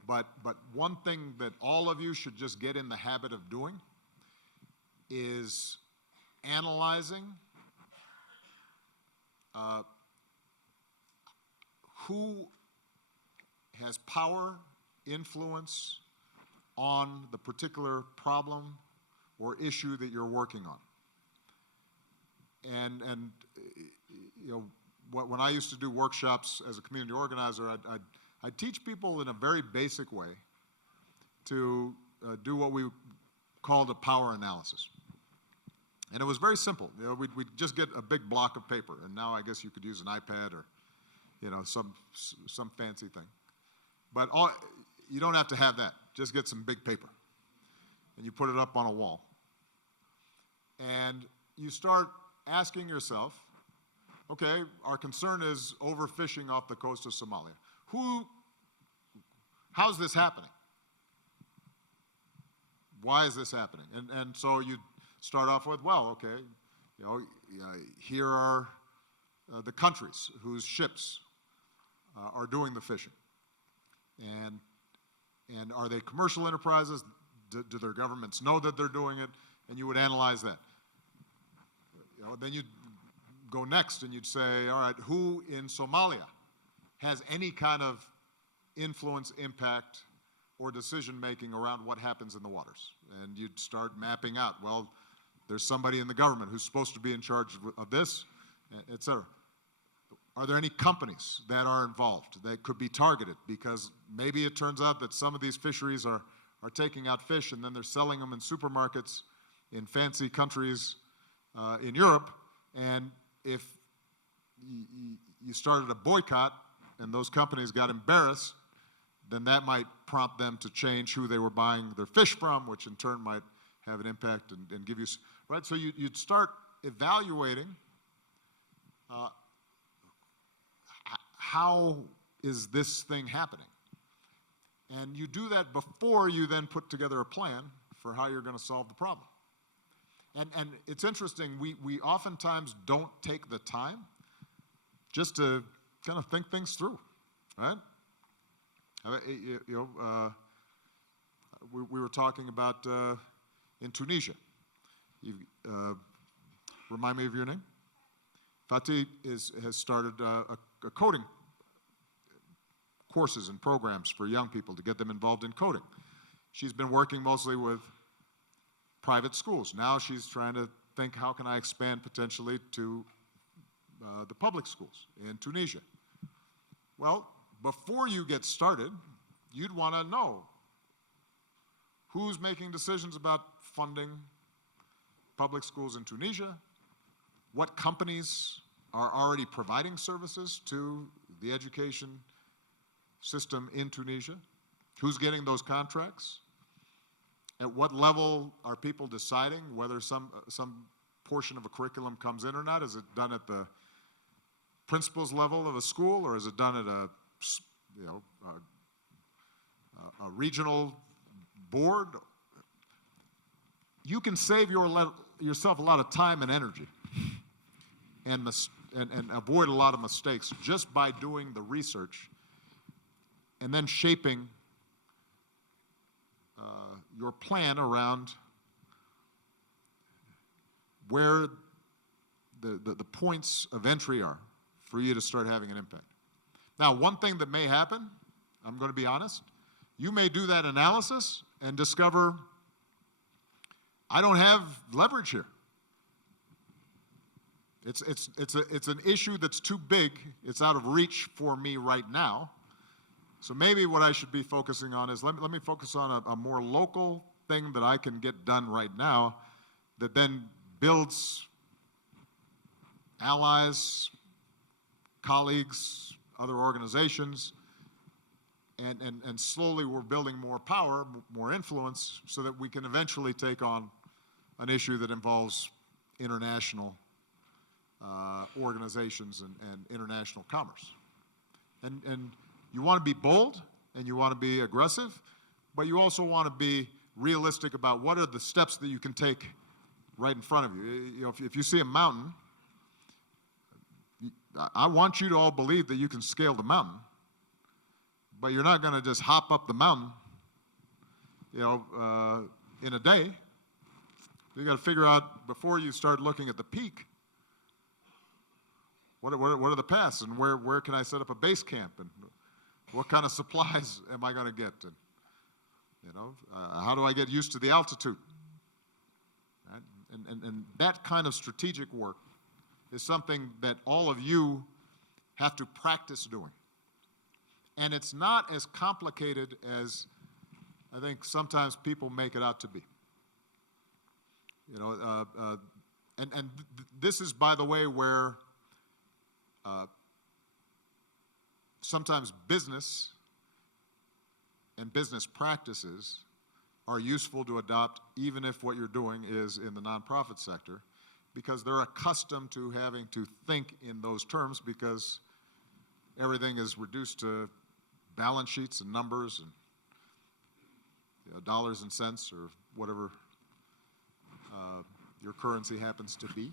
but one thing that all of you should just get in the habit of doing is analyzing who has power, influence on the particular problem or issue that you're working on. And you know, when I used to do workshops as a community organizer, I'd teach people in a very basic way to do what we called a power analysis. And it was very simple. You know, we'd just get a big block of paper, and now I guess you could use an iPad or, you know, some fancy thing. But you don't have to have that. Just get some big paper, and you put it up on a wall. And you start asking yourself, okay, our concern is overfishing off the coast of Somalia. How's this happening? Why is this happening? And so you start off with, well, okay, you know, here are the countries whose ships are doing the fishing. And are they commercial enterprises? Do their governments know that they're doing it? And you would analyze that. You know, then you'd go next and you'd say, all right, who in Somalia has any kind of influence, impact, or decision-making around what happens in the waters? And you'd start mapping out, well, there's somebody in the government who's supposed to be in charge of this, et cetera. Are there any companies that are involved that could be targeted? Because maybe it turns out that some of these fisheries are taking out fish and then they're selling them in supermarkets in fancy countries in Europe. And if you started a boycott and those companies got embarrassed, then that might prompt them to change who they were buying their fish from, which in turn might have an impact and give you, right? So you'd start evaluating how is this thing happening? And you do that before you then put together a plan for how you're going to solve the problem. And it's interesting, we oftentimes don't take the time just to kind of think things through, right? You know, we were talking about in Tunisia. Remind me of your name? Fatih has started a coding courses and programs for young people to get them involved in coding. She's been working mostly with private schools. Now she's trying to think, how can I expand potentially to the public schools in Tunisia? Well, before you get started, you'd want to know who's making decisions about funding public schools in Tunisia, what companies are already providing services to the education system in Tunisia, who's getting those contracts, at what level are people deciding whether some portion of a curriculum comes in or not? Is it done at the principal's level of a school, or is it done at a, you know, a regional board? You can save yourself a lot of time and energy and avoid a lot of mistakes just by doing the research and then shaping your plan around where the points of entry are for you to start having an impact. Now, one thing that may happen, I'm going to be honest, you may do that analysis and discover, I don't have leverage here. It's an issue that's too big, it's out of reach for me right now. So maybe what I should be focusing on is, let me focus on a more local thing that I can get done right now that then builds allies, colleagues, other organizations, and slowly we're building more power, more influence, so that we can eventually take on an issue that involves international organizations and international commerce. And you want to be bold and you want to be aggressive, but you also want to be realistic about what are the steps that you can take right in front of you. You know, if you see a mountain, I want you to all believe that you can scale the mountain, but you're not going to just hop up the mountain, you know, in a day. You got to figure out, before you start looking at the peak, What are the paths, and where can I set up a base camp, and what kind of supplies am I going to get, and how do I get used to the altitude? Right? And that kind of strategic work is something that all of you have to practice doing. And it's not as complicated as I think sometimes people make it out to be. This is, by the way, where sometimes business and business practices are useful to adopt, even if what you're doing is in the nonprofit sector, because they're accustomed to having to think in those terms, because everything is reduced to balance sheets and numbers and dollars and cents or whatever your currency happens to be.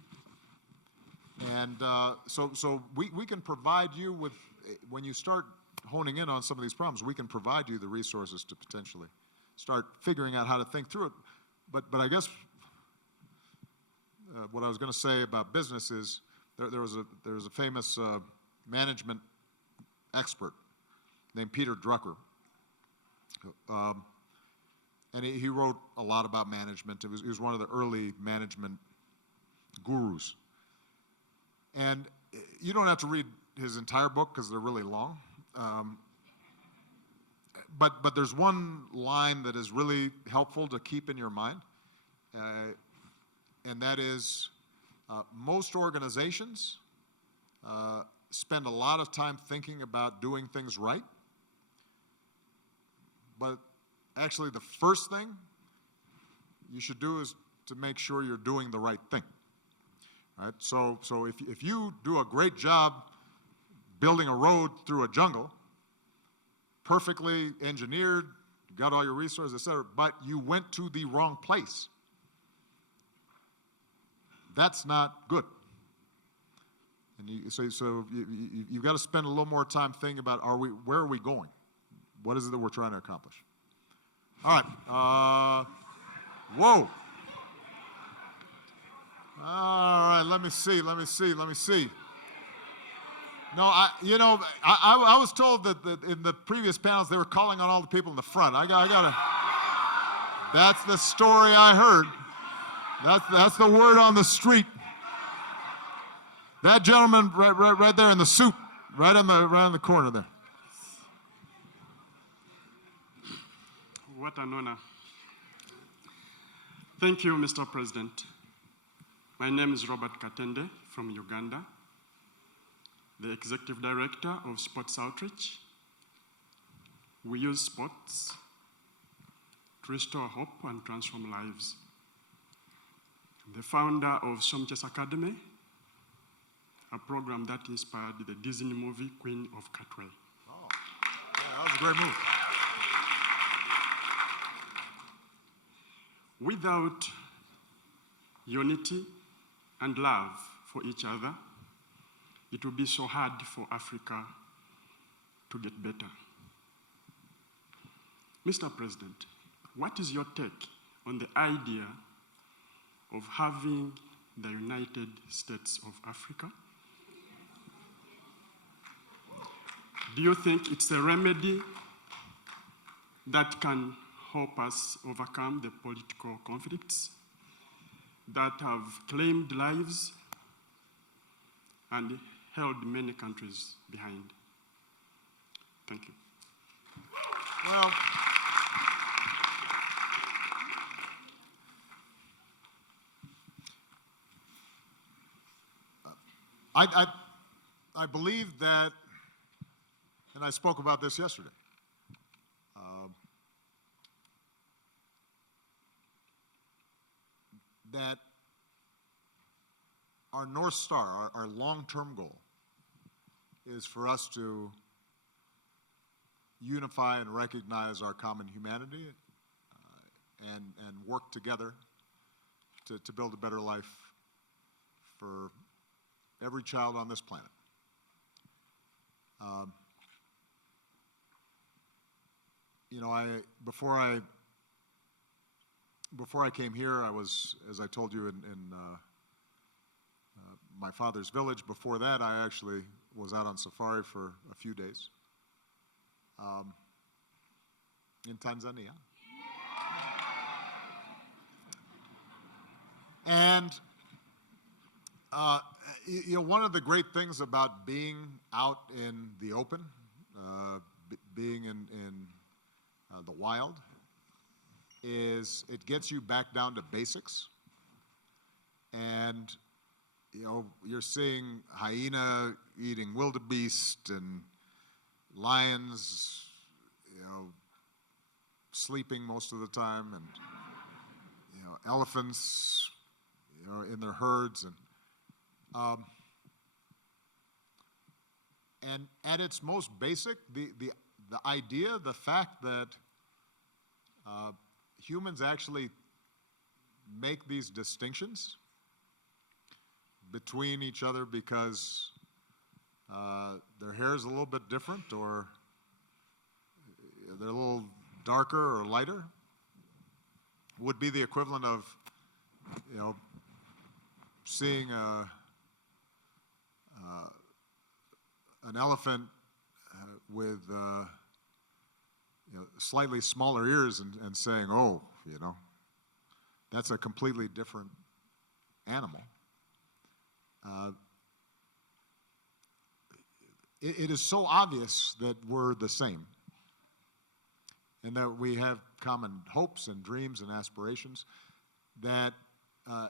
And so we can provide you with, when you start honing in on some of these problems, we can provide you the resources to potentially start figuring out how to think through it. But I guess what I was going to say about business is there was a famous management expert named Peter Drucker. And he wrote a lot about management. He was one of the early management gurus. And you don't have to read his entire book because they're really long. But there's one line that is really helpful to keep in your mind, and that is most organizations spend a lot of time thinking about doing things right, but actually the first thing you should do is to make sure you're doing the right thing. Right? So if you do a great job building a road through a jungle, perfectly engineered, got all your resources, etc., but you went to the wrong place, that's not good. And you've got to spend a little more time thinking about, where are we going? What is it that we're trying to accomplish? All right. Whoa. All right, let me see. No, I was told that in the previous panels they were calling on all the people in the front. I gotta. That's the story I heard. That's the word on the street. That gentleman right there in the suit, right in the corner there. What an honor. Thank you, Mr. President. My name is Robert Katende from Uganda, the Executive Director of Sports Outreach. We use sports to restore hope and transform lives. The founder of Somches Academy, a program that inspired the Disney movie Queen of Catway. Oh, yeah, that was a great move. Without unity and love for each other, it will be so hard for Africa to get better. Mr. President, what is your take on the idea of having the United States of Africa? Do you think it's a remedy that can help us overcome the political conflicts that have claimed lives and held many countries behind? Thank you. Well, I believe that, and I spoke about this yesterday, that our North Star, our long-term goal, is for us to unify and recognize our common humanity and work together to build a better life for every child on this planet. Before I came here, I was, as I told you in my father's village. Before that, I actually was out on safari for a few days in Tanzania. And you know, one of the great things about being out in the open, being in the wild, is it gets you back down to basics. And you know, you're seeing hyena eating wildebeest and lions, you know, sleeping most of the time, and you know, elephants, you know, in their herds, and at its most basic, the idea, the fact that humans actually make these distinctions between each other because their hair is a little bit different, or they're a little darker or lighter, would be the equivalent of, you know, seeing an elephant with you know, slightly smaller ears and saying, oh, you know, that's a completely different animal. It is so obvious that we're the same, and that we have common hopes and dreams and aspirations, that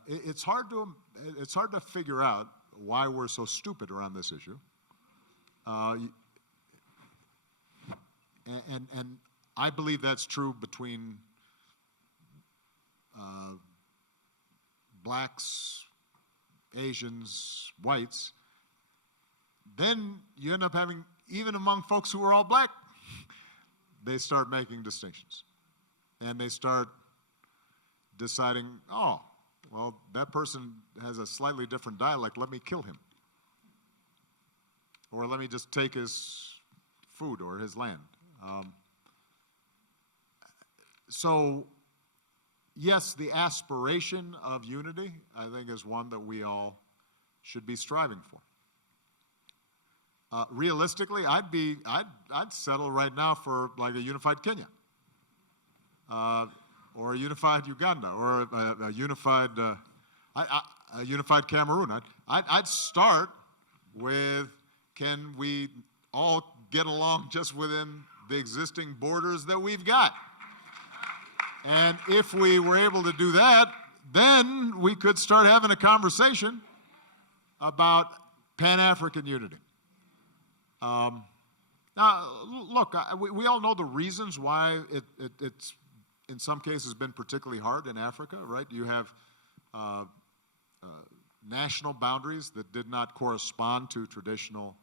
it's hard to figure out why we're so stupid around this issue. And I believe that's true between blacks, Asians, whites. Then you end up having, even among folks who are all black, they start making distinctions. And they start deciding, oh, well, that person has a slightly different dialect, let me kill him. Or let me just take his food or his land. So, yes, the aspiration of unity, I think, is one that we all should be striving for. Realistically, I'd settle right now for like a unified Kenya, or a unified Uganda, or a unified Cameroon. I'd start with, can we all get along just within the existing borders that we've got? And if we were able to do that, then we could start having a conversation about Pan-African unity. Now, look, we all know the reasons why it's in some cases been particularly hard in Africa, right? You have national boundaries that did not correspond to traditional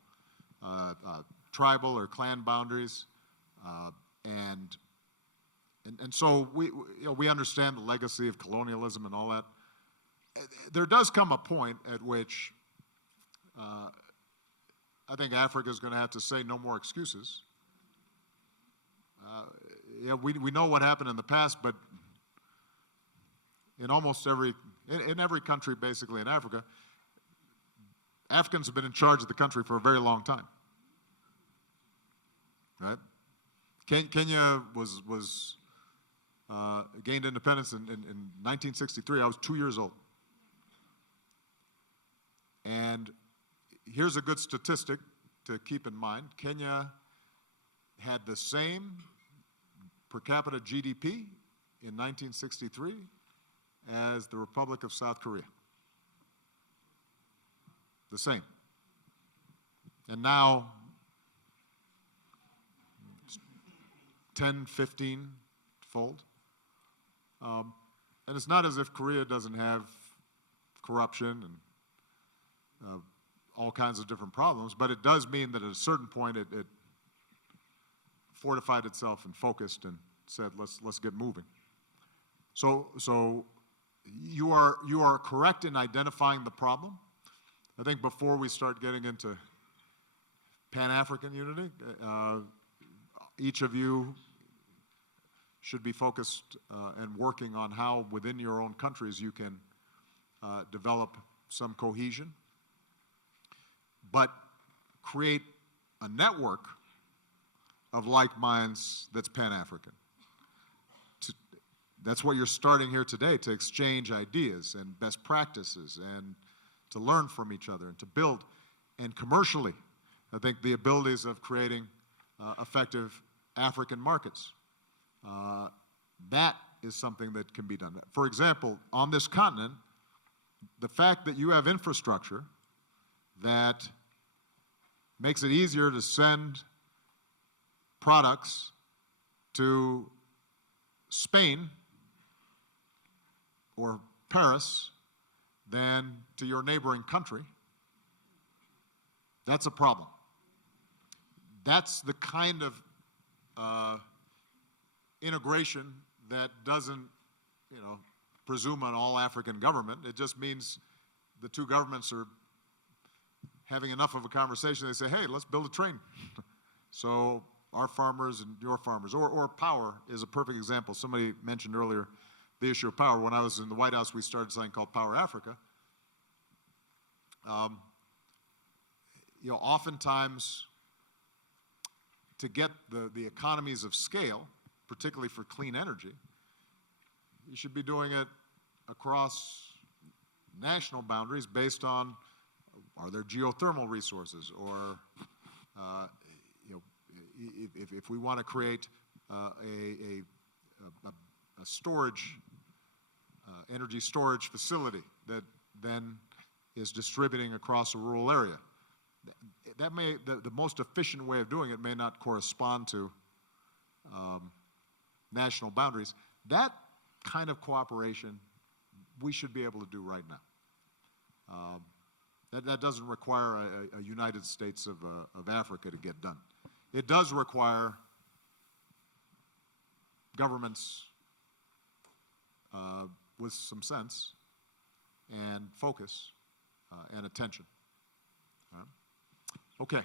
tribal or clan boundaries, and so we understand the legacy of colonialism and all that. There does come a point at which I think Africa is going to have to say no more excuses. Yeah, we know what happened in the past, but in almost every country, basically in Africa, Africans have been in charge of the country for a very long time. Right? Kenya was gained independence in 1963. I was 2 years old. And here's a good statistic to keep in mind. Kenya had the same per capita GDP in 1963 as the Republic of South Korea. The same. And now, 10, 15-fold. And it's not as if Korea doesn't have corruption and all kinds of different problems, but it does mean that at a certain point it fortified itself and focused and said, let's get moving. So you are correct in identifying the problem. I think before we start getting into Pan-African unity, each of you should be focused and working on how within your own countries you can develop some cohesion but create a network of like minds that's Pan-African. That's what you're starting here today, to exchange ideas and best practices and to learn from each other and to build. And commercially, I think the abilities of creating effective African markets, that is something that can be done. For example, on this continent, the fact that you have infrastructure that makes it easier to send products to Spain or Paris than to your neighboring country, that's a problem. That's the kind of integration that doesn't, presume on all African government. It just means the two governments are having enough of a conversation. They say, hey, let's build a train. So our farmers and your farmers, or power is a perfect example. Somebody mentioned earlier the issue of power. When I was in the White House, we started something called Power Africa. Oftentimes, to get the economies of scale, particularly for clean energy, you should be doing it across national boundaries based on, are there geothermal resources, or if we want to create a storage, energy storage facility that then is distributing across a rural area. That may, the most efficient way of doing it may not correspond to national boundaries. That kind of cooperation we should be able to do right now. That doesn't require a United States of Africa to get done. It does require governments with some sense and focus and attention. Okay.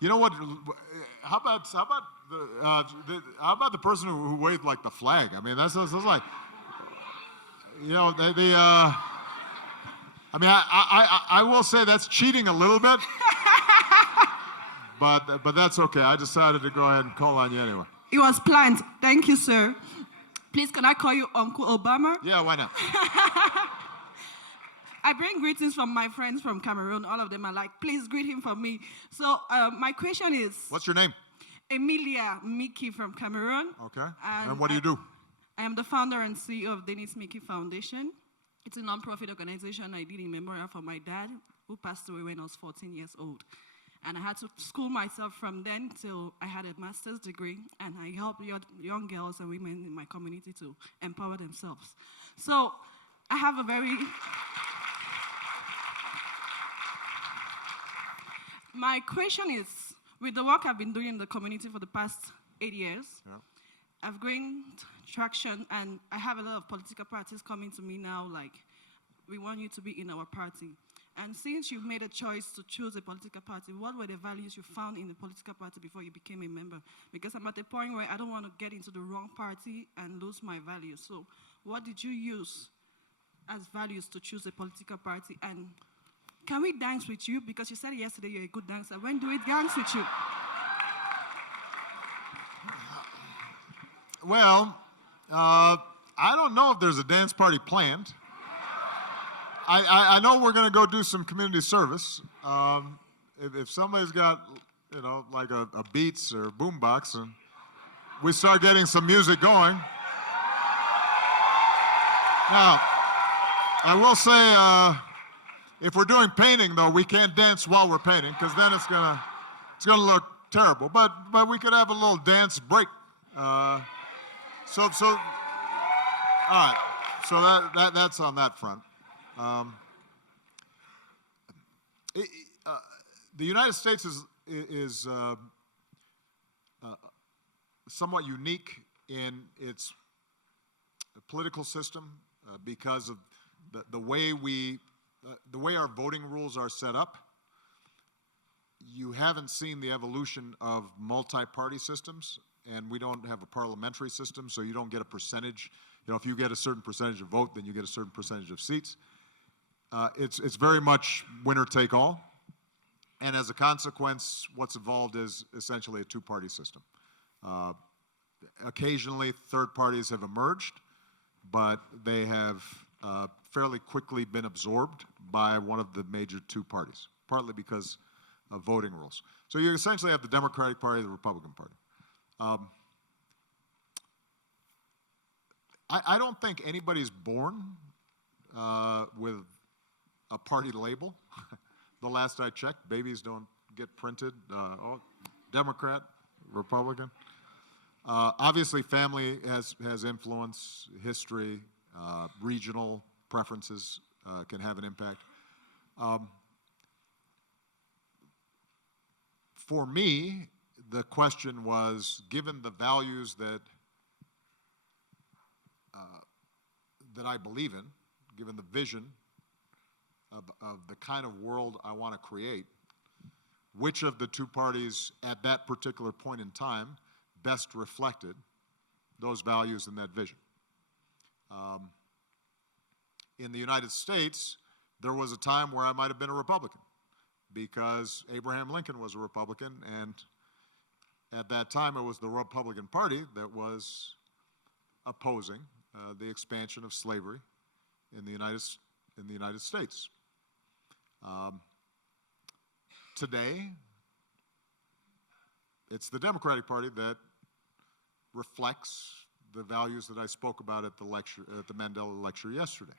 You know what? How about the person who waved like the flag? I mean, that's like, I will say that's cheating a little bit, but that's okay. I decided to go ahead and call on you anyway. It was planned. Thank you, sir. Please, can I call you Uncle Obama? Yeah, why not? I bring greetings from my friends from Cameroon. All of them are like, please greet him for me. So my question is... What's your name? Emilia Miki from Cameroon. Okay. And what do you do? I am the founder and CEO of Dennis Miki Foundation. It's a non-profit organization I did in memorial for my dad, who passed away when I was 14 years old. And I had to school myself from then till I had a master's degree, and I help young girls and women in my community to empower themselves. So I have a very... My question is, with the work I've been doing in the community for the past 8 years, I've gained traction, and I have a lot of political parties coming to me now, like, we want you to be in our party. And since you made a choice to choose a political party, what were the values you found in the political party before you became a member? Because I'm at the point where I don't want to get into the wrong party and lose my values. So what did you use as values to choose a political party? And can we dance with you? Because you said yesterday you're a good dancer. When do we dance with you? Well, I don't know if there's a dance party planned. I know we're going to go do some community service. If somebody's got, like a Beats or boombox, and we start getting some music going. Now, I will say, if we're doing painting, though, we can't dance while we're painting, because then it's gonna look terrible. But we could have a little dance break. All right. So that's on that front. The United States is somewhat unique in its political system because of the way our voting rules are set up. You haven't seen the evolution of multi-party systems, and we don't have a parliamentary system, so you don't get a percentage if you get a certain percentage of vote, then you get a certain percentage of seats. It's very much winner take all. And as a consequence, what's evolved is essentially a two-party system. Occasionally, third parties have emerged, but they have fairly quickly been absorbed by one of the major two parties, partly because of voting rules. So you essentially have the Democratic Party, the Republican Party. I don't think anybody's born with a party label. The last I checked, babies don't get printed. Democrat, Republican. Obviously, family has influence, history, regional preferences can have an impact. For me, the question was, given the values that I believe in, given the vision of the kind of world I want to create, which of the two parties at that particular point in time best reflected those values and that vision? In the United States, there was a time where I might have been a Republican because Abraham Lincoln was a Republican, and at that time it was the Republican Party that was opposing the expansion of slavery in the United States. Today, it's the Democratic Party that reflects the values that I spoke about at the lecture, at the Mandela lecture yesterday.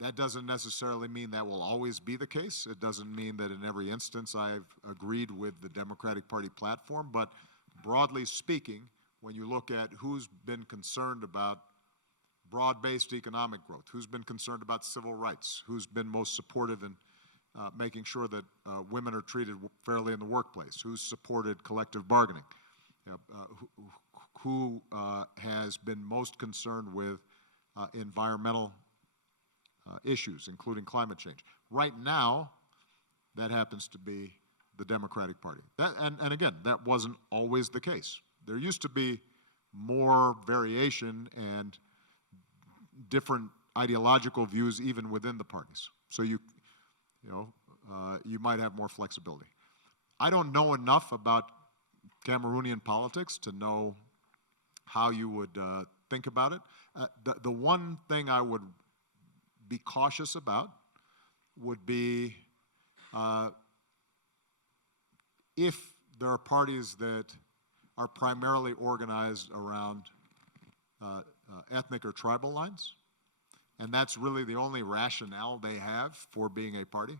That doesn't necessarily mean that will always be the case. It doesn't mean that in every instance I've agreed with the Democratic Party platform, but broadly speaking, when you look at who's been concerned about broad-based economic growth, who's been concerned about civil rights, who's been most supportive in making sure that women are treated fairly in the workplace, who's supported collective bargaining, who has been most concerned with environmental issues, including climate change. Right now, that happens to be the Democratic Party. And again, that wasn't always the case. There used to be more variation and different ideological views even within the parties. So you might have more flexibility. I don't know enough about Cameroonian politics to know how you would think about it. The one thing I would be cautious about would be if there are parties that are primarily organized around ethnic or tribal lines, and that's really the only rationale they have for being a party.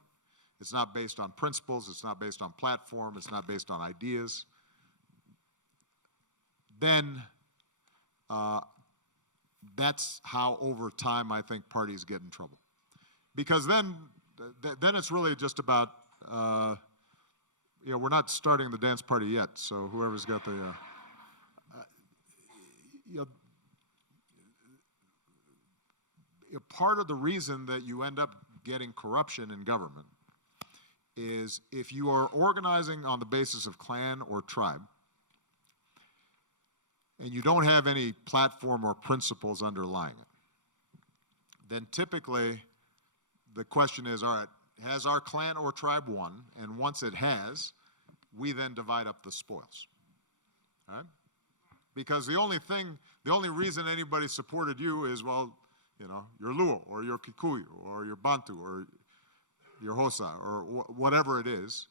It's not based on principles, it's not based on platform, it's not based on ideas. Then that's how over time I think parties get in trouble. Because then it's really just about, we're not starting the dance party yet, so whoever's got the, part of the reason that you end up getting corruption in government is if you are organizing on the basis of clan or tribe, and you don't have any platform or principles underlying it, then typically the question is, all right, has our clan or tribe won? And once it has, we then divide up the spoils. All right? Because the only reason anybody supported you is, well, you're Luo, or you're Kikuyu, or you're Bantu, or you're Hosa, or whatever it is.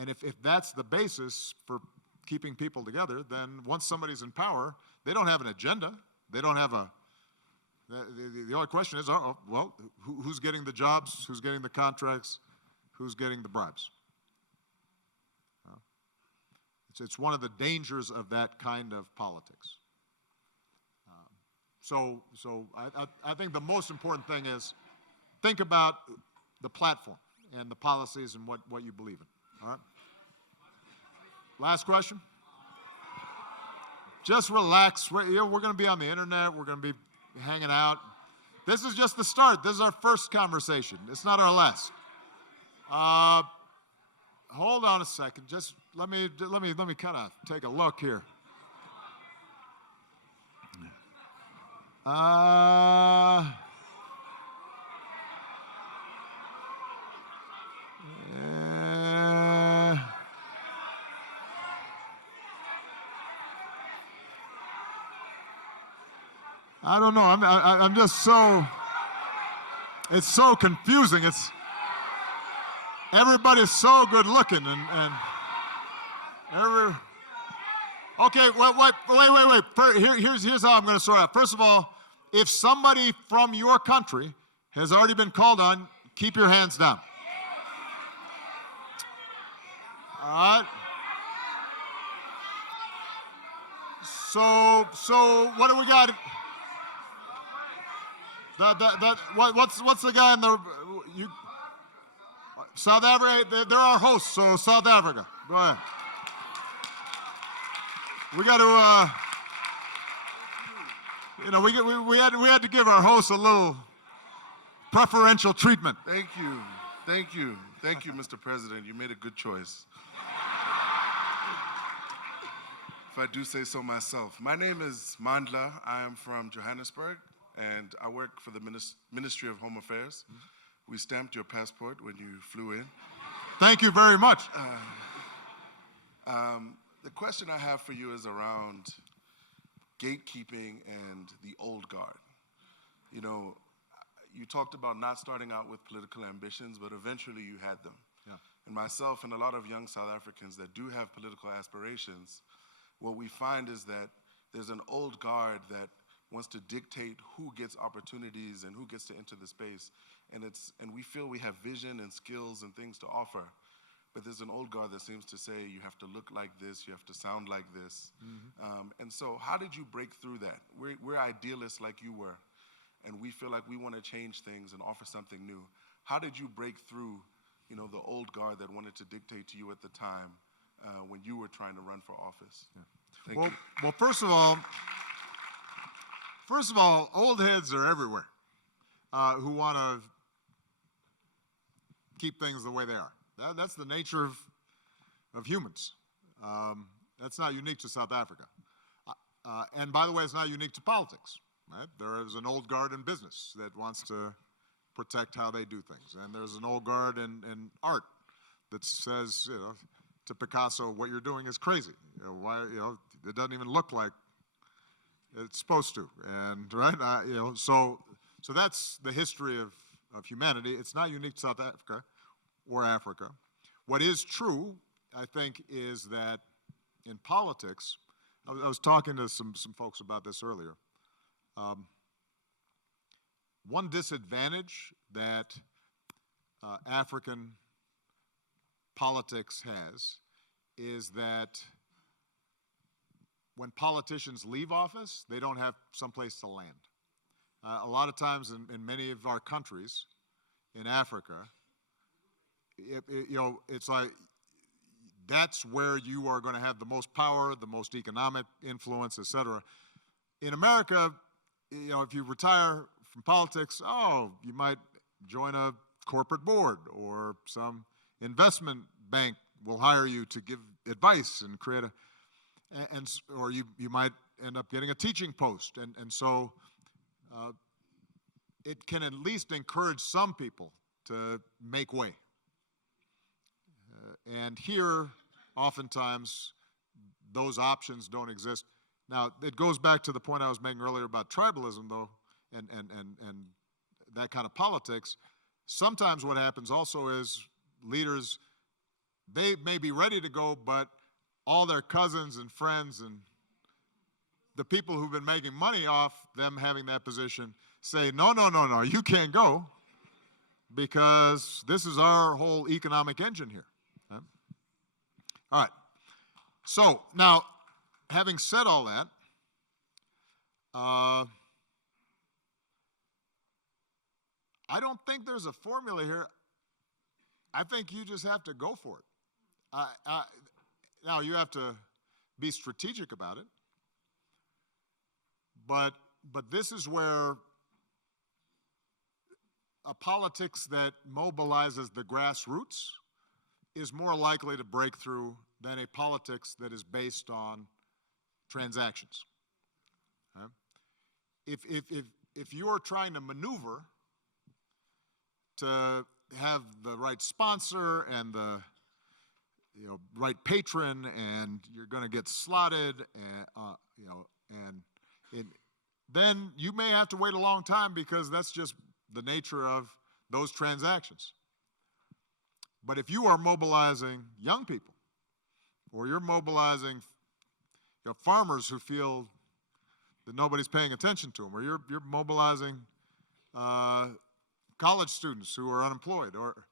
And if that's the basis for keeping people together, then once somebody's in power, they don't have an agenda. They don't have the only question is, well, who's getting the jobs? Who's getting the contracts? Who's getting the bribes? It's one of the dangers of that kind of politics. So I think the most important thing is think about the platform and the policies and what you believe in. All right? Last question? Just relax. We're going to be on the internet. We're going to be hanging out. This is just the start. This is our first conversation. It's not our last. Hold on a second. Just let me kind of take a look here. I don't know. I'm just so. It's so confusing. Everybody's so good looking and okay. Wait. Here's how I'm going to sort out. First of all, if somebody from your country has already been called on, keep your hands down. All right. So what do we got? What's the guy in the South Africa? They're our hosts, so South Africa. Go ahead. We got to, we had to give our hosts a little preferential treatment. Thank you, Mr. President. You made a good choice. If I do say so myself. My name is Mandela. I am from Johannesburg, and I work for the Ministry of Home Affairs. We stamped your passport when you flew in. Thank you very much. The question I have for you is around gatekeeping and the old guard. You know, you talked about not starting out with political ambitions, but eventually you had them. Yeah. And myself and a lot of young South Africans that do have political aspirations, what we find is that there's an old guard that wants to dictate who gets opportunities and who gets to enter the space. And we feel we have vision and skills and things to offer. But there's an old guard that seems to say you have to look like this, you have to sound like this. And so how did you break through that? We're idealists like you were, and we feel like we want to change things and offer something new. How did you break through, the old guard that wanted to dictate to you at the time when you were trying to run for office? Yeah. Thank you. Well, first of all, old heads are everywhere who want to keep things the way they are. That's the nature of humans. That's not unique to South Africa. And by the way, it's not unique to politics. Right? There is an old guard in business that wants to protect how they do things. And there's an old guard in art that says, to Picasso, what you're doing is crazy. It doesn't even look like it's supposed to. And right, so that's the history of humanity. It's not unique to South Africa or Africa. What is true, I think, is that in politics, I was talking to some folks about this earlier. One disadvantage that African politics has is that when politicians leave office, they don't have someplace to land. A lot of times in many of our countries in Africa, it's like that's where you are going to have the most power, the most economic influence, et cetera. In America, if you retire from politics, you might join a corporate board, or some investment bank will hire you to give advice and create or you might end up getting a teaching post. And so it can at least encourage some people to make way. And here, oftentimes, those options don't exist. Now, it goes back to the point I was making earlier about tribalism, though, and that kind of politics. Sometimes what happens also is leaders, they may be ready to go, but all their cousins and friends and the people who've been making money off them having that position say, no, you can't go, because this is our whole economic engine here. Okay? All right. So now, having said all that, I don't think there's a formula here. I think you just have to go for it. Now, you have to be strategic about it, but this is where a politics that mobilizes the grassroots is more likely to break through than a politics that is based on transactions. Okay? if you're trying to maneuver to have the right sponsor and the right patron, and you're going to get slotted, and then you may have to wait a long time because that's just the nature of those transactions. But if you are mobilizing young people, or you're mobilizing farmers who feel that nobody's paying attention to them, or you're mobilizing college students who are unemployed, or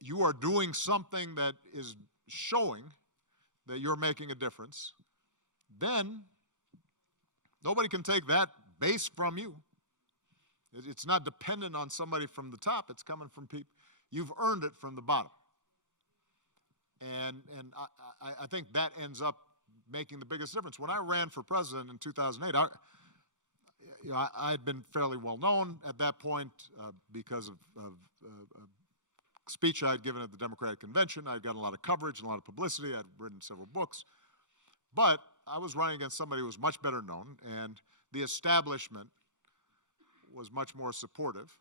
you are doing something that is showing that you're making a difference, then nobody can take that base from you. It's not dependent on somebody from the top. It's coming from people. You've earned it from the bottom. And I think that ends up making the biggest difference. When I ran for president in 2008, I had been fairly well known at that point because of a speech I had given at the Democratic Convention. I had gotten a lot of coverage and a lot of publicity. I had written several books. But I was running against somebody who was much better known, and the establishment was much more supportive.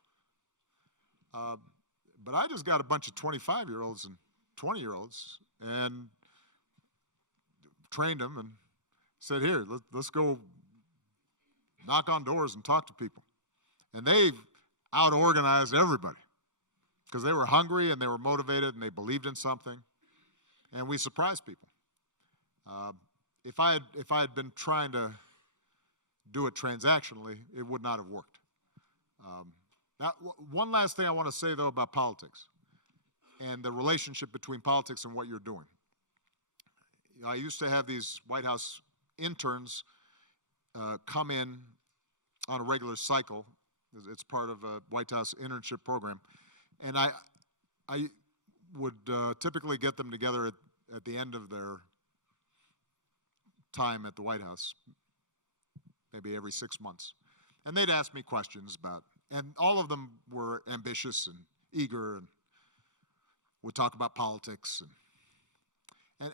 But I just got a bunch of 25-year-olds and 20-year-olds and trained them and said, here, let's go knock on doors and talk to people. And they out-organized everybody because they were hungry and they were motivated and they believed in something. And we surprised people. If I had been trying to do it transactionally, it would not have worked. Now, one last thing I want to say, though, about politics and the relationship between politics and what you're doing. I used to have these White House interns come in on a regular cycle. It's part of a White House internship program. And I would typically get them together at the end of their time at the White House, maybe every 6 months. And they'd ask me questions about, and all of them were ambitious and eager and would talk about politics.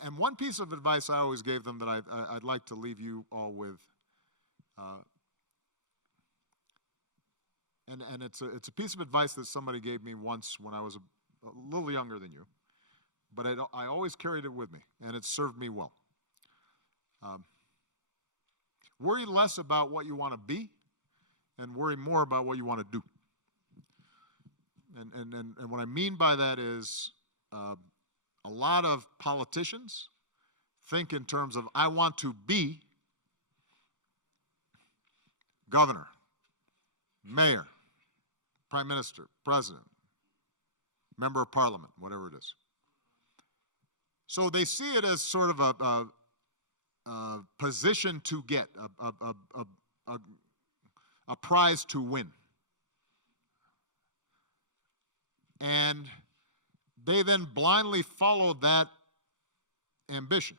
And one piece of advice I always gave them that I'd like to leave you all with, and it's a piece of advice that somebody gave me once when I was a little younger than you, but I always carried it with me, and it served me well. Worry less about what you want to be and worry more about what you want to do. And what I mean by that is a lot of politicians think in terms of, I want to be governor, mayor, prime minister, president, member of parliament, whatever it is. So they see it as sort of a position to get, a prize to win. And they then blindly follow that ambition.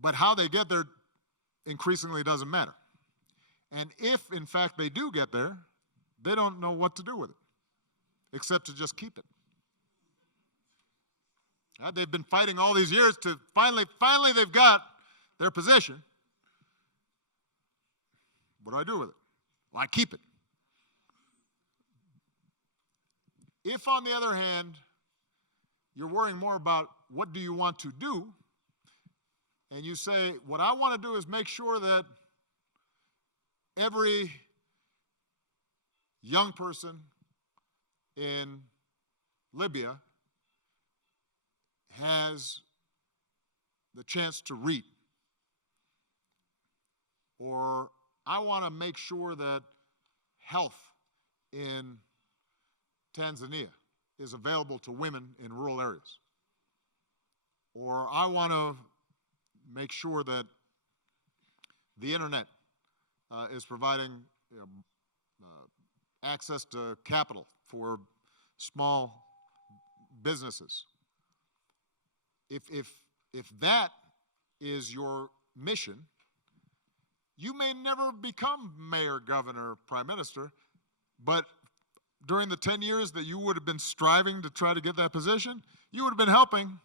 But how they get there increasingly doesn't matter. And if, in fact, they do get there, they don't know what to do with it, except to just keep it. They've been fighting all these years to finally they've got their position. What do I do with it? Well, I keep it. If, on the other hand, you're worrying more about what do you want to do, and you say, what I want to do is make sure that every young person in Libya has the chance to read. Or I want to make sure that health in Tanzania is available to women in rural areas. Or I want to make sure that the internet is providing access to capital for small businesses. If that is your mission, you may never become mayor, governor, prime minister, but during the 10 years that you would have been striving to try to get that position, you would have been helping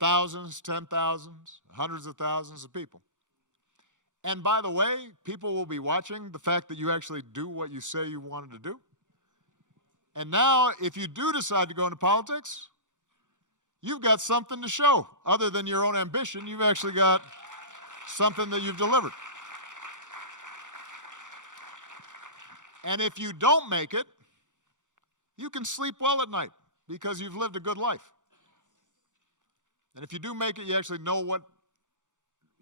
thousands, 10,000s, hundreds of thousands of people. And by the way, people will be watching the fact that you actually do what you say you wanted to do. And now, if you do decide to go into politics, you've got something to show. Other than your own ambition, you've actually got something that you've delivered. And if you don't make it, you can sleep well at night because you've lived a good life. And if you do make it, you actually know what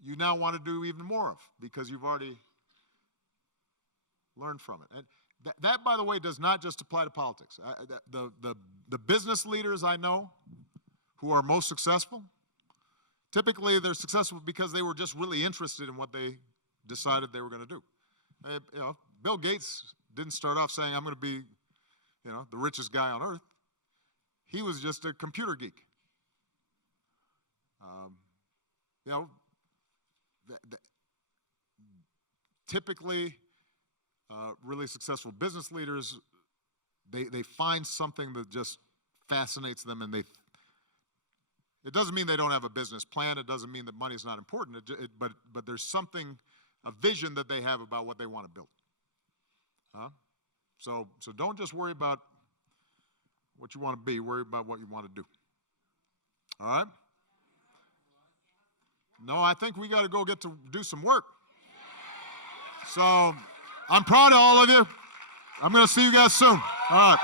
you now want to do even more of because you've already learned from it. And that, by the way, does not just apply to politics. The business leaders I know who are most successful, typically they're successful because they were just really interested in what they decided they were going to do. Bill Gates didn't start off saying, I'm going to be, the richest guy on earth. He was just a computer geek. Typically, really successful business leaders, they find something that just fascinates them, and it doesn't mean they don't have a business plan. It doesn't mean that money is not important. But there's something, a vision that they have about what they want to build. So don't just worry about what you want to be. Worry about what you want to do. All right? No, I think we got to go get to do some work. So I'm proud of all of you. I'm going to see you guys soon. All right.